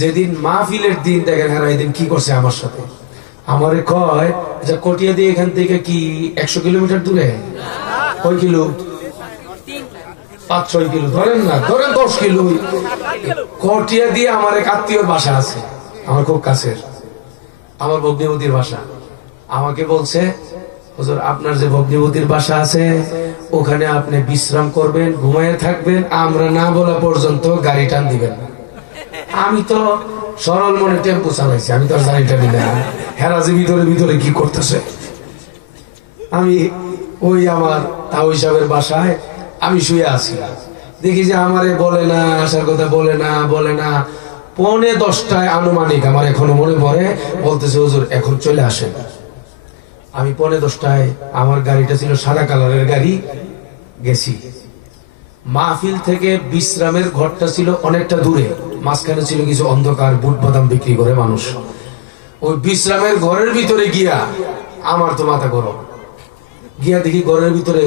যেদিন মাহফিলের দিন, দেখেন হ্যাঁ এদিন কি করছে আমার সাথে। আমারে কয় যে কটিয়া দিয়ে এখান থেকে কি 100 কিলোমিটার দূরে? কয় কিলো? 5-6 কিলো ধরেন না, ধরেন 10 কিলো। কটিয়া দিয়ে আমার এক আত্মীয়র বাসা আছে, আমার খুব কাছের, আমার ভগ্নিপতির বাসা। আমাকে বলছে, হুজুর আপনার যে ভগ্নিপতির বাসা আছে ওখানে আপনি বিশ্রাম করবেন, ঘুমায় থাকবেন, আমরা না বলা পর্যন্ত গাড়ি টান দিবেন না। আমি তো সরল মনে টেম্পু চালাইছি, আমি তো আর গাড়ি টানি না। হেরাজি ভিতরে কি করতেছে। আমি ওই আমার তাও হিসাবের বাসায় আমি শুয়ে আছি, দেখি যে আমারে বলে না, আসার কথা বলে না। 9:45 আনুমানিক, আমার এখনো মনে পড়ে, বলতেছে হুজুর এখন চলে আসেন। আমি 9:45, আমার গাড়িটা ছিল সাদা কালারের গাড়ি, গেছি। মাহফিল থেকে বিশ্রামের ঘরটা ছিল অনেকটা দূরে, মাঝখানে ছিল কিছু অন্ধকার, বুট বাদাম বিক্রি করে মানুষ। ওই বিশ্রামের ঘরের ভিতরে গিয়া আমার তো মাথা গরম, গিয়া দেখি ঘরের ভিতরে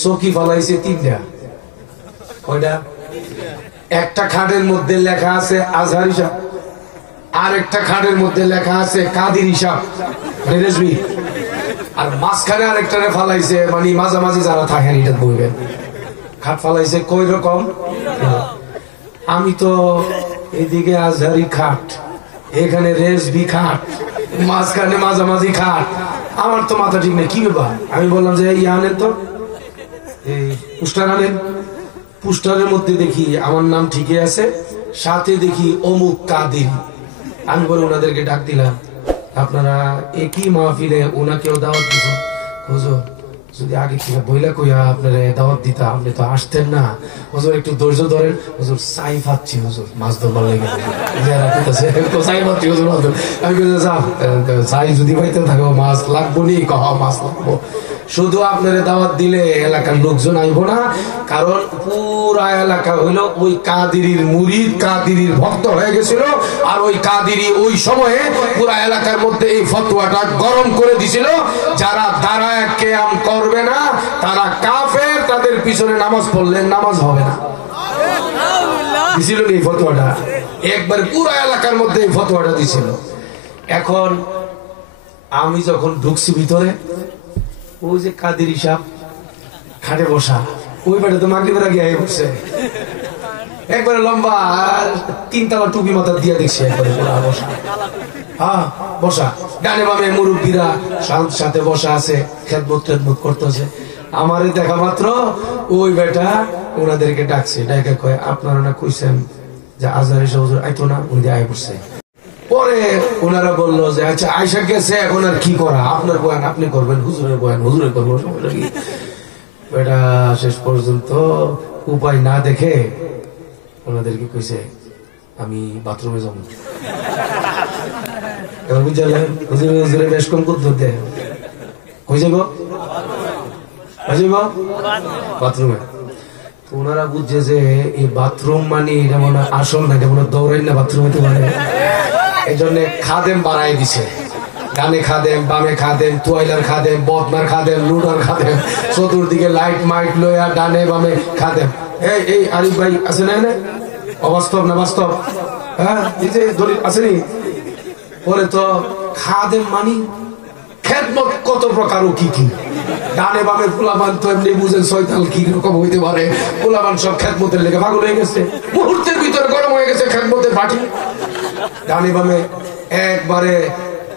চৌকি ফালাইছে 3টা। কয়টা? একটা খাটের মধ্যে লেখা আছে আজহার হিসাব, আর একটা খাটের মধ্যে লেখা আছে কাদির হিসাব, রেজবি, আর মাঝখানে আরেকটা ফালাইছে, মানে মাঝামাঝি যারা থাকেন এটা বলবেন, খাট ফালাইছে কই রকম। আমি তো এদিকে আজহারি খাট, এখানে রেজবি খাট, মাঝখানে মাঝামাঝি খাট, আমার তো মাথা ঠিক নেই, কি ব্যাপার? আমি বললাম যে এই আনেন তো, এই পোস্টার আনেন। পোস্টারের মধ্যে দেখি আমার নাম ঠিকই আছে, সাথে দেখি অমুক কাদির। আমি বলে ওনাদেরকে ডাক দিলাম, আপনারা একই মাহফিলে ওনাকেও দাওয়াত দিবেন, হুজুর যদি আগে থেকে বইলা কইয়া আপনারা দাওয়াত দিতা, আপনি তো আসতেন না। হুজুর একটু ধৈর্য ধরেন, হুজুর চাই পাচ্ছি, হুজুর মাছ ধরবার লেগে চাই যদি পাইতে থাকো, মাছ লাগবো নি, কহ মাছ লাগবো। শুধু আপনারা দাওয়াত দিলে এলাকার লোকজন আইব না, কারণ পুরা এলাকা হইলো ওই কাদিরির মুরিদ, কাদিরির ভক্ত হয়ে গেছিল। আর ওই কাদিরি ওই সময়ে পুরা এলাকার মধ্যে এই ফতোয়াটা গরম করে দিছিল, যারা দাঁড়ায় কিয়াম করবে না তারা কাফের, তাদের পিছনে নামাজ পড়লে নামাজ হবে না। দিছিল এই ফতোয়াটা, একবার পুরা এলাকার মধ্যে এই ফতোয়াটা দিছিল। এখন আমি যখন ঢুকছি ভিতরে, ওই যে কাদির সাহেব খাটে বসা, ওই বাড়ি তো মাগরিবের আগে আগে বসে, একবারে লম্বা 3 তলা টুপি মাথা দিয়া দেখছি, একবারে বসা। হ্যাঁ বসা, ডানে বামে মুরব্বীরা সাথে বসা আছে, খেদমত করতেছে। আমারে দেখা মাত্র ওই বেটা ওনাদেরকে ডাকছে, ডাকে কয় আপনারা না কইছেন যে আজহার হুজুর আইতো না, উনি আয় পড়ছে। পরে ওনারা বললো যে আচ্ছা আয়সা গেছে, এখন আর কি করা, আপনার বয়ান আপনি করবেন, হুজুরের বয়ান হুজুরের করবো। বেটা শেষ পর্যন্ত উপায় না দেখে ওনাদেরকে কইছে আমি বাথরুমে যাবো। এবার বুঝলেন হুজুরে বেশ কম করতে দেয়, কই যাবো বাথরুমে। তো ওনারা বুঝছে যে এই বাথরুম মানে এটা মনে আসল না, এটা মনে দৌড়াই না বাথরুমে, তো মানে এই জন্য খাদেম বাড়াই দিছে, ডানে খাদেম, বামে খাদেম, তোয়াইলার খাদেম, বদনার খাদেম, লুডার খাদেম, চতুর্দিকে লাইট মাইট লইয়া ডানে বামে খাদেম। এই আরিফ ভাই আছে না? অবাস্তব না বাস্তব? হ্যাঁ, এই যে দলিল আসেনি বলে তো খাদেম মানি খেদমত কত প্রকার ও কি কি। ডানে বামে পোলাবান তো এমনি বুঝেন শয়তান কি রকম হইতে পারে। পোলাবান সব খেদমতের লেগে পাগল হয়ে গেছে, মুহূর্তের ভিতরে গরম হয়ে গেছে খেদমতের পাটি। ডানে বামে একবারে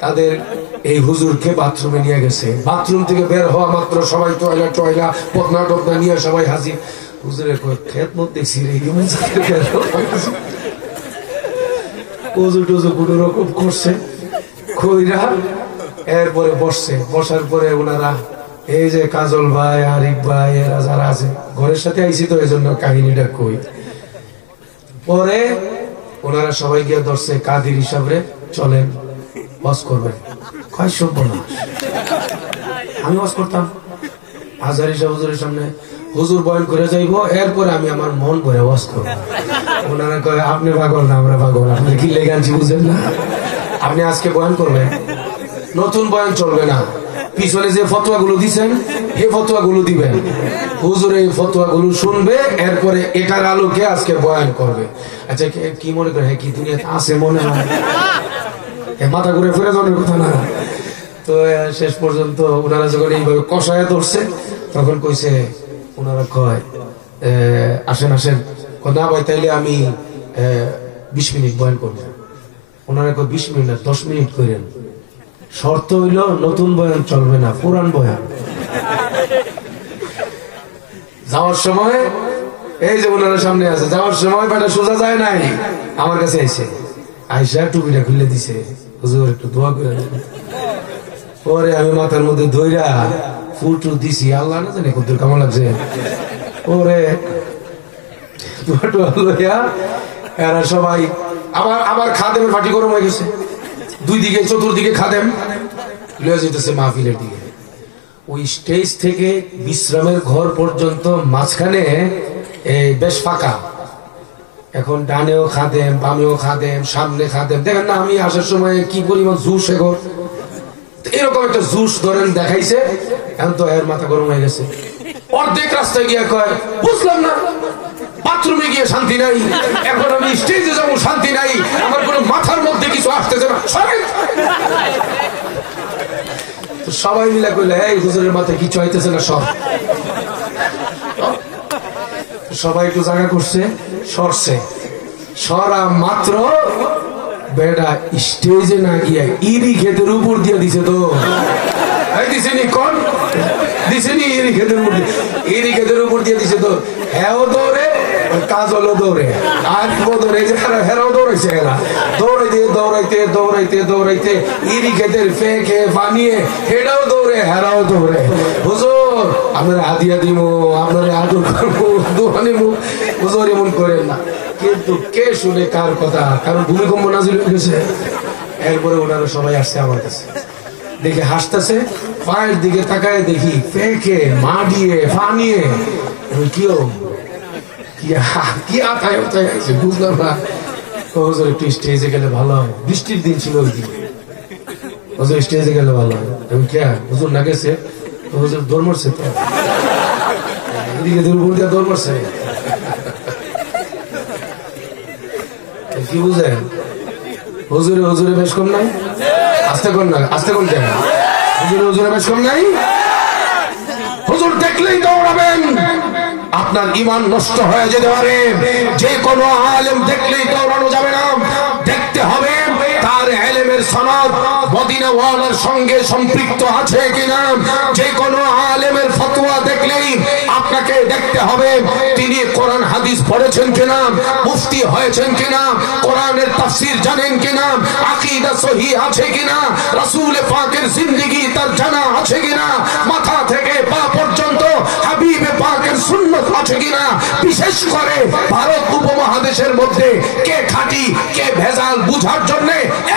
তাদের এই হুজুরকে বাথরুমে নিয়ে গেছে, বাথরুম থেকে বের হওয়া মাত্র সবাই টয়লা টয়লা পতনা টতনা নিয়ে সবাই হাজির। হুজুরের খেদমত দেখছি কোন রকম করছে কইরা এরপরে বসছে। বসার পরে ওনারা এই যে কাজল ভাই, আরিফ ভাই, এরা যারা আছে ঘরের সাথে আইসি তো এই জন্য কাহিনীটা কই। পরে ওনারা সবাই গিয়ে ধরছে কাদির হিসাবে চলেন ওয়াজ করবেন। কয় সভ্য না, আমি ওয়াজ করতাম আজহারি সাহেব হুজুরের সামনে, হুজুর বয়ান করে যাইবো, এরপরে আমি আমার মন ভরে ওয়াজ করবো। ওনারা কয় আপনি পাগল না আমরা পাগল, আপনি কি লেগে আনছি বুঝেন না? আপনি আজকে বয়ান করবেন, নতুন বয়ান চলবে না, পিছনে যে ফতোয়া গুলো দিচ্ছেন এই ফতোয়া গুলো দিবেন, হুজুর এই ফতোয়া গুলো শুনবে, এরপরে এটার আলোকে আজকে বয়ান করবে। আচ্ছা কি মনে করে, হ্যাঁ কি দুনিয়াতে আছে মনে হয়, মাথা ঘুরে ফিরে যাওয়ার কথা না। তো শেষ পর্যন্ত ওনারা যখন এইভাবে কষায় ধরছে তখন কইছে, ওনারা কয় আসেন আসেন, না ভাই তাইলে আমি 20 মিনিট বয়ান করবো। ওনারা কয় 20 মিনিট না 10 মিনিট করেন, শর্ত হইল নতুন বয়ান চলবে না, পুরান বয়ান। যাওয়ার সময় এই যে ওনারা সামনে আছে, যাওয়ার সময় বেটা সোজা যায় নাই, আমার কাছে আইসে, আইসা টুপিটা খুলে দিছে, হুজুর একটু দোয়া করে দেন। পরে আমি মাথার মধ্যে ধইরা ফুটু দিছি, আল্লাহ না জানে কত কেমন লাগছে। পরে এরা সবাই আবার আবার খাদেমের ফাটি গরম হয়ে গেছে, দুই দিকে চতুর্দিকে খাদেম লয়ে যেতেছে মাহফিলের দিকে। ওই স্টেজ থেকে বিশ্রামের ঘর পর্যন্ত মাঝখানে বেশ ফাঁকা, এখন ডানেও খাদেম, বামেও খাদেম, সামনে খাদেম। দেখেন না আমি আসার সময় কি পরিমাণ জুস, এখন এরকম একটা জুস ধরেন দেখাইছে। এখন তো এর মাথা গরম হয়ে গেছে, অর্ধেক রাস্তায় গিয়ে কয় বুঝলাম না, বাথরুমে গিয়ে শান্তি নাই, এখন আমি স্টেজে যাবো শান্তি নাই, আমার কোনো মাথার মধ্যে কিছু আসতেছে না। সবাই মিলে কইলে এই হুজুরের মাথায় কিছু আইতেছে না, সব সবাই একটু জায়গা করছে, সরছে, সরা মাত্র বেটা স্টেজে না গিয়ে ইরি ক্ষেতের উপর দিয়ে দিছে। তো দিছেনি কোন দিছেনি ইরি ক্ষেতের উপর, ইরি ক্ষেতের উপর দিয়ে দিছে। তো হ্যাঁ দৌড়ে, কাজল দৌড়ে, আর দৌড়ে, হেরাও দৌড়াইছে, এরা দৌড়াইতে দৌড়াইতে দৌড়াইতে দৌড়াইতে ইরি ক্ষেতের ফেঁকে বানিয়ে হেরাও দৌড়ে, হেরাও দৌড়ে। হুজুর আপনার হাদিয়া দিব, আপনার আদর করবো, দোয়া নিব, হুজুর এমন করেন না। কিন্তু কে শুনে কার কথা, কারণ ভূমিকম্প নাজিল হয়ে গেছে। এরপরে ওনারা সবাই আসছে আমার কাছে, দেখে হাসতেছে, পায়ের দিকে তাকায় দেখি ফেঁকে মা দিয়ে ফানিয়ে কি আতায় উতায় আছে, বুঝলাম না। হুজুর একটু স্টেজে গেলে ভালো হয়, বৃষ্টির দিন ছিল ওই দিন, হুজুর স্টেজে গেলে ভালো হয়। আমি কে হুজুর না গেছে, হুজুর দৌড় মারছে, তো এদিকে দৌড় দিয়ে দৌড় মারছে, কি বুঝেন? হুজুরে হুজুরে বেশ কম নাই, আস্তে কোন না, আস্তে কোন দেন, হুজুরে হুজুরে বেশ কম নাই। হুজুর দেখলেই দৌড়াবেন, আপনার ঈমান নষ্ট হয়ে যেতে পারে। যে কোনো আলেম দেখলেই দৌড়ানো যাবে না, দেখতে হবে তার ইলমের সনদ মদিনা ওয়ালার সঙ্গে সম্পৃক্ত আছে কিনা। যে কোনো আলেমের ফতোয়া দেখলেই আপনাকে দেখতে হবে তিনি কোরআন হাদিস পড়েছেন কিনা, মুফতি হয়েছেন কিনা, কোরআনের তাফসীর জানেন কিনা, আকীদা সহিহ আছে কিনা, রাসূল পাকের জিন্দেগি তার জানা আছে কিনা, মাথা থেকে পা পর্যন্ত হাবিবে পাকের সুন্নাত আছে কিনা। বিশেষ করে ভারত উপমহাদেশের মধ্যে কে খাঁটি কে ভেজাল বুঝার জন্য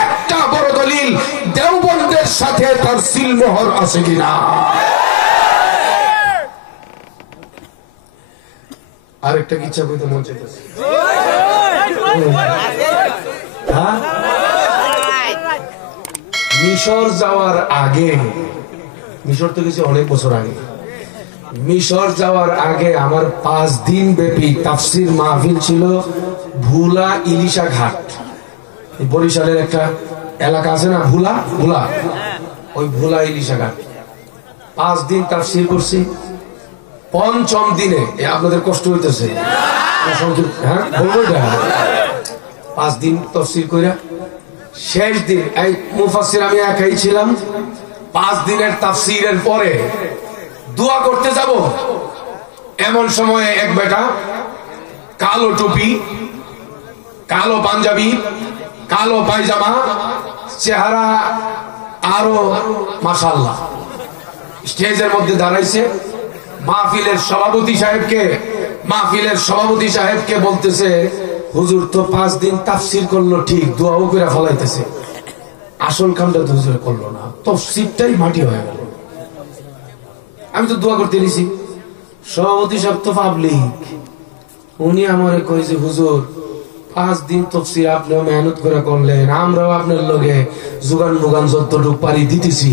একটা বড় দলিল, দেওবন্দের সাথে তার সিলমোহর আছে কিনা। আরেকটা ইচ্ছা করতে মন চাইতেছে, মিশর যাওয়ার আগে, মিশর তো গেছি অনেক বছর আগে, মিশর যাওয়ার আগে আমার 5 দিন ব্যাপী তাফসির মাহফিল ছিল ভুলা ইলিশা ঘাট। বরিশালের একটা এলাকা আছে না ভুলা, ভুলা, ওই ভুলা ইলিশা ঘাট 5 দিন তাফসির করছি। পঞ্চম দিনে আপনাদের কষ্ট হইতেছে, হ্যাঁ বলবো এটা, 5 দিন তাফসির কইরা শেষ দিন এই মুফাসসির আমি একাই ছিলাম। 5 দিনের তাফসিরের পরে দোয়া করতে যাব, এমন সময়ে এক বেটা কালো টুপি, কালো পাঞ্জাবি, কালো পায়জামা, চেহারা আরো মাশাআল্লাহ, স্টেজের মধ্যে দাঁড়াইছে। মাহফিলের সভাপতি সাহেবকে বলতেছে, হুজুর তো 5 দিন তাফসির করলো ঠিক, দোয়াও করে ফলাইতেছে, আসল কামটা তো হুজুর করলো না, তাফসিরটাই মাটি হয়ে গেল। আমি তো দোয়া করতে নিছি, সভাপতি সাহেব তো পাবলিক, উনি আমারে কইছে হুজুর 5 দিন তাফসির আপনিও মেহনত করে করলেন, আমরাও আপনার লগে জোগান মুগান যতটুকু পারি দিতেছি,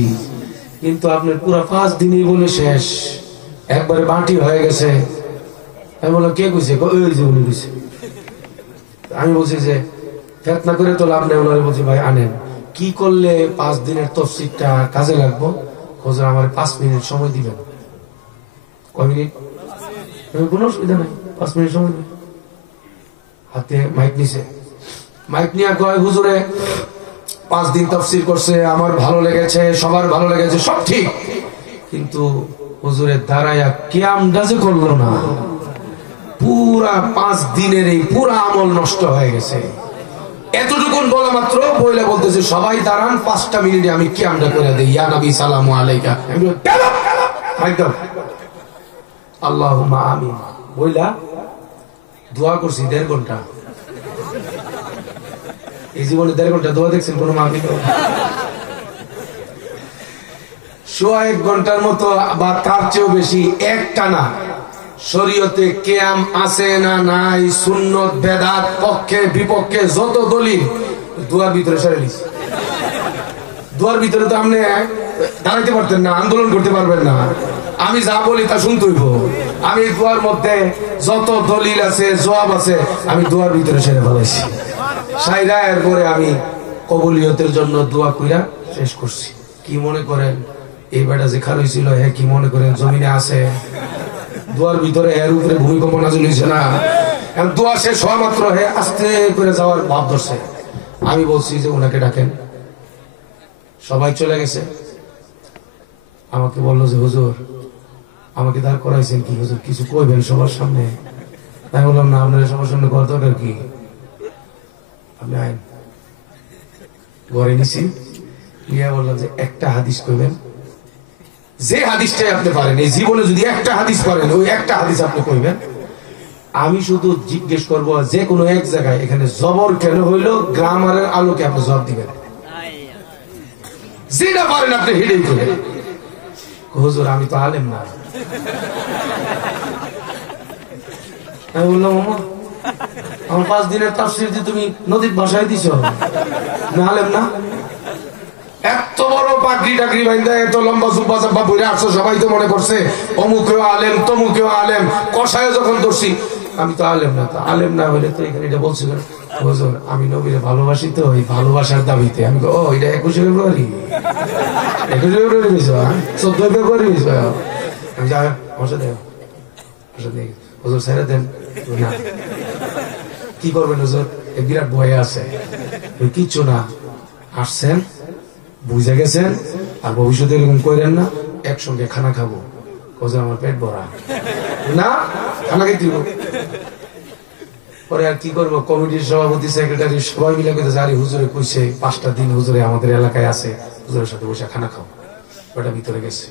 কিন্তু আপনার পুরো 5 দিনই বলে শেষ, একবারে বাটি হয়ে গেছে। আমি বললাম কে কইছে? ওই যে উনি কইছে। আমি বলছি যে ফেতনা করে তো লাভ নেই, ওনারে বলছি ভাই আনেন, কি করলে 5 দিনের তাফসীরটা কাজে লাগবো? হুজুর আমার 5 মিনিট সময় দিবেন। কয় মিনিট? কোনো অসুবিধা নাই, 5 মিনিট সময় দিবেন। হাতে মাইক নিছে, মাইক নিয়ে কয় হুজুরে 5 দিন তাফসীর করছে, আমার ভালো লেগেছে, সবার ভালো লেগেছে, সব ঠিক, কিন্তু হুজুরের দাঁড়ায়া কিয়ামটা যে করলো না, পুরা 5 দিনের এই পুরা আমল নষ্ট হয়ে গেছে। এতটুকুন বলা মাত্র বইলা বলতেছে সবাই দাঁড়ান, 5টা মিনিটে আমি কিয়ামটা করে দেই, ইয়া নবী সালামু আলাইকা। আল্লাহুম্মা আমিন বইলা দোয়া করছি 1.5 ঘন্টা। এই জীবনে 1.5 ঘন্টা দোয়া দেখছেন কোন মাহফিল? 1.5 ঘন্টার মতো বা তার চেয়েও বেশি একটানা শরীয়তে কিয়াম আছে না নাই, সুন্নত বেদাত পক্ষে বিপক্ষে যত দলিল দুয়ার ভিতরে সেরে নিস। দুয়ার ভিতরে তো আপনি দাঁড়াইতে পারতেন না, আন্দোলন করতে পারবেন না, আমি যা বলি তা শুনতে হইব। আমি দুয়ার মধ্যে যত দলিল আছে জবাব আছে আমি দুয়ার ভিতরে সেরে ফেলাইছি। সাইরা এরপরে আমি কবুলিয়তের জন্য দোয়া কইরা শেষ করছি। কি মনে করেন এই বেটা যে খালি ছিল, হ্যাঁ কি মনে করেন জমিনে আছে? দুয়ার ভিতরে এর উপরে ভূমিকম্প নাজিল হইছে না? দোয়া শেষ হওয়া মাত্র হে আস্তে করে যাওয়ার ভাব ধরছে। আমি বলছি যে ওনাকে ডাকেন, সবাই চলে গেছে। আমাকে বললো যে হুজুর আমাকে দাঁড় করাইছেন কি হুজুর, কিছু কইবেন সবার সামনে? আমি বললাম না, আপনার সবার সামনে করার দরকার কি, আপনি আইন। ঘরে নিছি, নিয়ে বললাম যে একটা হাদিস কইবেন, যে হাদিসটাই আপনি পারেন, এই জীবনে যদি একটা হাদিস পারেন ওই একটা হাদিস আপনি কইবেন। আমি শুধু জিজ্ঞেস করবো যে কোনো এক জায়গায় এখানে জবর কেন হইলো, গ্রামারের আলোকে আপনি জবাব দিবেন। যেটা পারেন আপনি হেডেই করেন। হুজুর আমি তো আলেম না। আমি বললাম আমার 5 দিনের তাফসীর দিয়ে তুমি নদীর ভাষায় দিছ, না আলেম না? এত বড় পাগড়ি টাকরি বাইন্দা এত লম্বা জুব্বা চাব্বা পরে আসছো, সবাই তো মনে করছে অমুকেও আলেম তমুকেও আলেম, কষায় যখন ধরছি আমি তো আলেম না। তো আলেম না হলে তো এখানে এটা বলছি কেন? হুজুর আমি নবীরে ভালোবাসি, তো এই ভালোবাসার দাবিতে। আমি ও এটা 21শে ফেব্রুয়ারি, 21শে ফেব্রুয়ারি হয়েছ, 14 ফেব্রুয়ারি হয়েছ। আমি যা বসে হুজুর ছেড়ে দেন না। কি করবেন হুজুর? বিরাট ভয়ে আছে, কিচ্ছু না, আসছেন বুঝে গেছেন, আর ভবিষ্যতে এরকম করেন না, একসঙ্গে খানা খাবো। হুজুর আমার পেট ভরা না, খানা খেতে দিব। পরে আর কি করবো, কমিটির সভাপতি সেক্রেটারি সবাই মিলে কইতেছে আরে হুজুরে কইছে 5টা দিন হুজুরে আমাদের এলাকায় আছে, হুজুরের সাথে বসে খানা খাও। ওটা ভিতরে গেছে,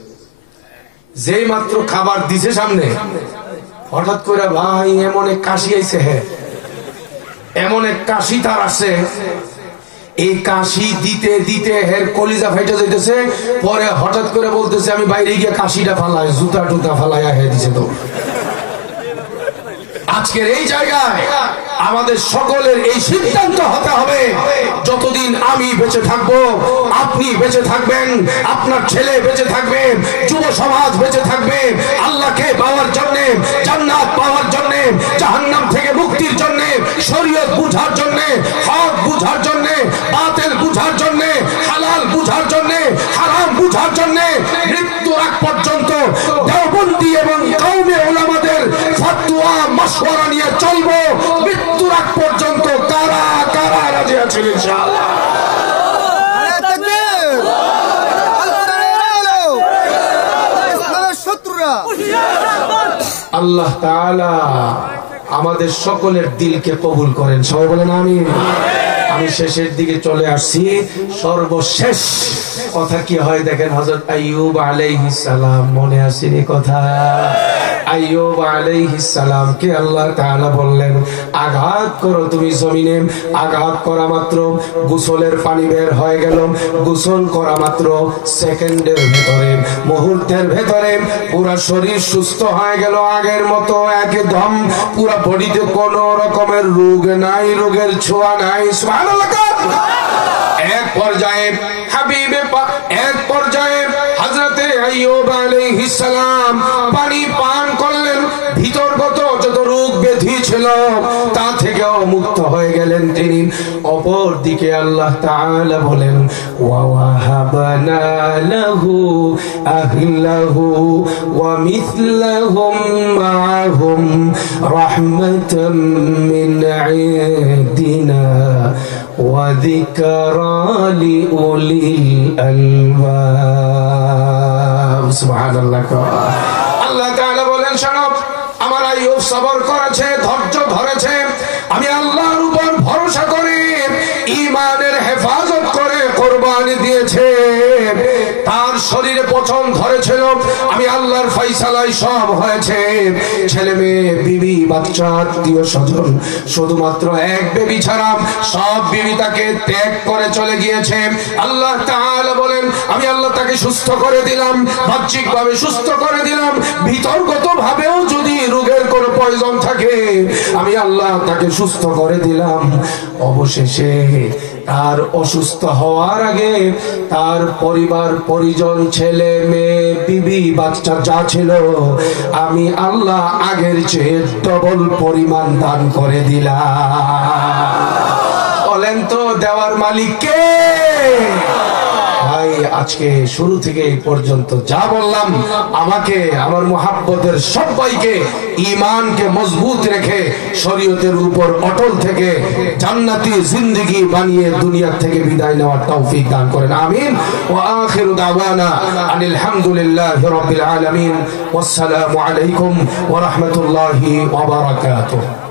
যেই মাত্র খাবার দিছে সামনে, হঠাৎ করে ভাই এমন এক কাশি আইছে, হ্যাঁ এমন এক কাশি তার আছে, এই কাশি দিতে দিতে হের কলিজা ফাইটা যাইতেছে। পরে হঠাৎ করে বলতেছে আমি বাইরে গিয়ে কাশিটা ফালাই, জুতা টুতা ফালাইয়া হে দিছে। তো আজকের এই জায়গায় আমাদের সকলের এই সিদ্ধান্ত হতে হবে, যতদিন আমি বেঁচে থাকবো, আপনি বেঁচে থাকবেন, আপনার ছেলে বেঁচে থাকবে, যুব সমাজ বেঁচে থাকবে, আল্লাহকে পাওয়ার জন্য, জান্নাত পাওয়ার জন্য, জাহান্নাম থেকে মুক্তির জন্য, শরীয়ত বুঝার জন্য, হক বুঝার জন্য, বাতিল বুঝার জন্য, হালাল বুঝার জন্য, হারাম বুঝার জন্য মৃত্যুর আগ পর্যন্ত দেওবন্দি এবং কওমে উলামাদের ফতোয়া মাশওয়ারা নিয়ে চলবো। মৃত্যুর আগ পর্যন্ত কারা কারা রাজি আছেন ইনশাআল্লাহ? আল্লাহ তাআলা আমাদের সকলের দিলকে কবুল করেন, সবাই বলেন আমিন। আমি শেষের দিকে চলে আসছি। সর্বশেষ কথা কি হয় দেখেন, হযরত আইয়ুব আলাইহিস সালাম, মনে আসেনি কথা? আইয়ুব আলাইহিস সালামকে আল্লাহ তাআলা বললেন, আঘাত করো তুমি জমিনে। আঘাত করা মাত্র গোসলের পানি বের হয়ে গেল। গোসল করা মাত্র সেকেন্ডের ভেতরে, মুহূর্তের ভেতরে পুরো শরীর সুস্থ হয়ে গেল আগের মতো একদম। পুরো বডিতে কোনো রকমের রোগ নাই, রোগের ছোঁয়া নাই। সুবহানাল্লাহ। এক পর্যায়ে হাবিবে এক পর্যায়ে হযরতে আইয়ুব আলাইহিস সালাম পানি পান করলেন, ভিতরগত যত রোগ ব্যাধি ছিল তা থেকেও মুক্ত হয়ে গেলেন তিনি। অপর দিকে আল্লাহ তাআলা বলেন, ওয়া ওয়াহাবনা লাহু আহলাহু ওয়া মিথলাহুম মাআহুম রাহমাতাম মিন ইনদিনা ওয়া যিকরা লিউলিল আলবাব। সুবহানাল্লাহ। আল্লাহ তাআলা বলেন, শোনো, আমার আইয়ুব সবর করেছে, ধৈর্য ধরেছে। আমি আল্লাহর উপর ভরসা করে ঈমানের হেফাজত করে কুরবানি দিয়েছে। তার শরীরে পচন ধরেছিল, আমি আল্লাহর ফয়সালায় সব হয়েছে। ছেলে মেয়ে, বিবি, বাচ্চা, আত্মীয় স্বজন, শুধুমাত্র এক বেবি ছাড়া সব বিবি তাকে ত্যাগ করে চলে গিয়েছে। আল্লাহ তাআলা বলেন, আমি আল্লাহ তাকে সুস্থ করে দিলাম, বাহ্যিকভাবে সুস্থ করে দিলাম। ভিতরগত ভাবেও যদি রোগের কোনো প্রয়োজন থাকে, আমি আল্লাহ তাকে সুস্থ করে দিলাম। অবশেষে তার অসুস্থ হওয়ার আগে তার পরিবার পরিজন, ছেলে মেয়ে, বিবি, বাচ্চা যা ছিল, আমি আল্লাহ আগের চেয়ে ডবল পরিমাণ দান করে দিলাম। বলেন তো দেওয়ার মালিক কে? ভাই, আজকে শুরু থেকে এই পর্যন্ত যা বললাম, আমাকে, আমার মুহাব্বতের সবাইকে ঈমানকে মজবুত রেখে শরীয়তের উপর অটল থেকে জান্নাতি জিন্দেগি বানিয়ে দুনিয়া থেকে বিদায় নেওয়ার তৌফিক দান করেন, আমিন। ওয়া আখিরু দাওয়ানা আনিল হামদুলিল্লাহি রাব্বিল আলামিন। ওয়াসসালামু আলাইকুম ওয়া রাহমাতুল্লাহি ওয়া বারাকাতুহু।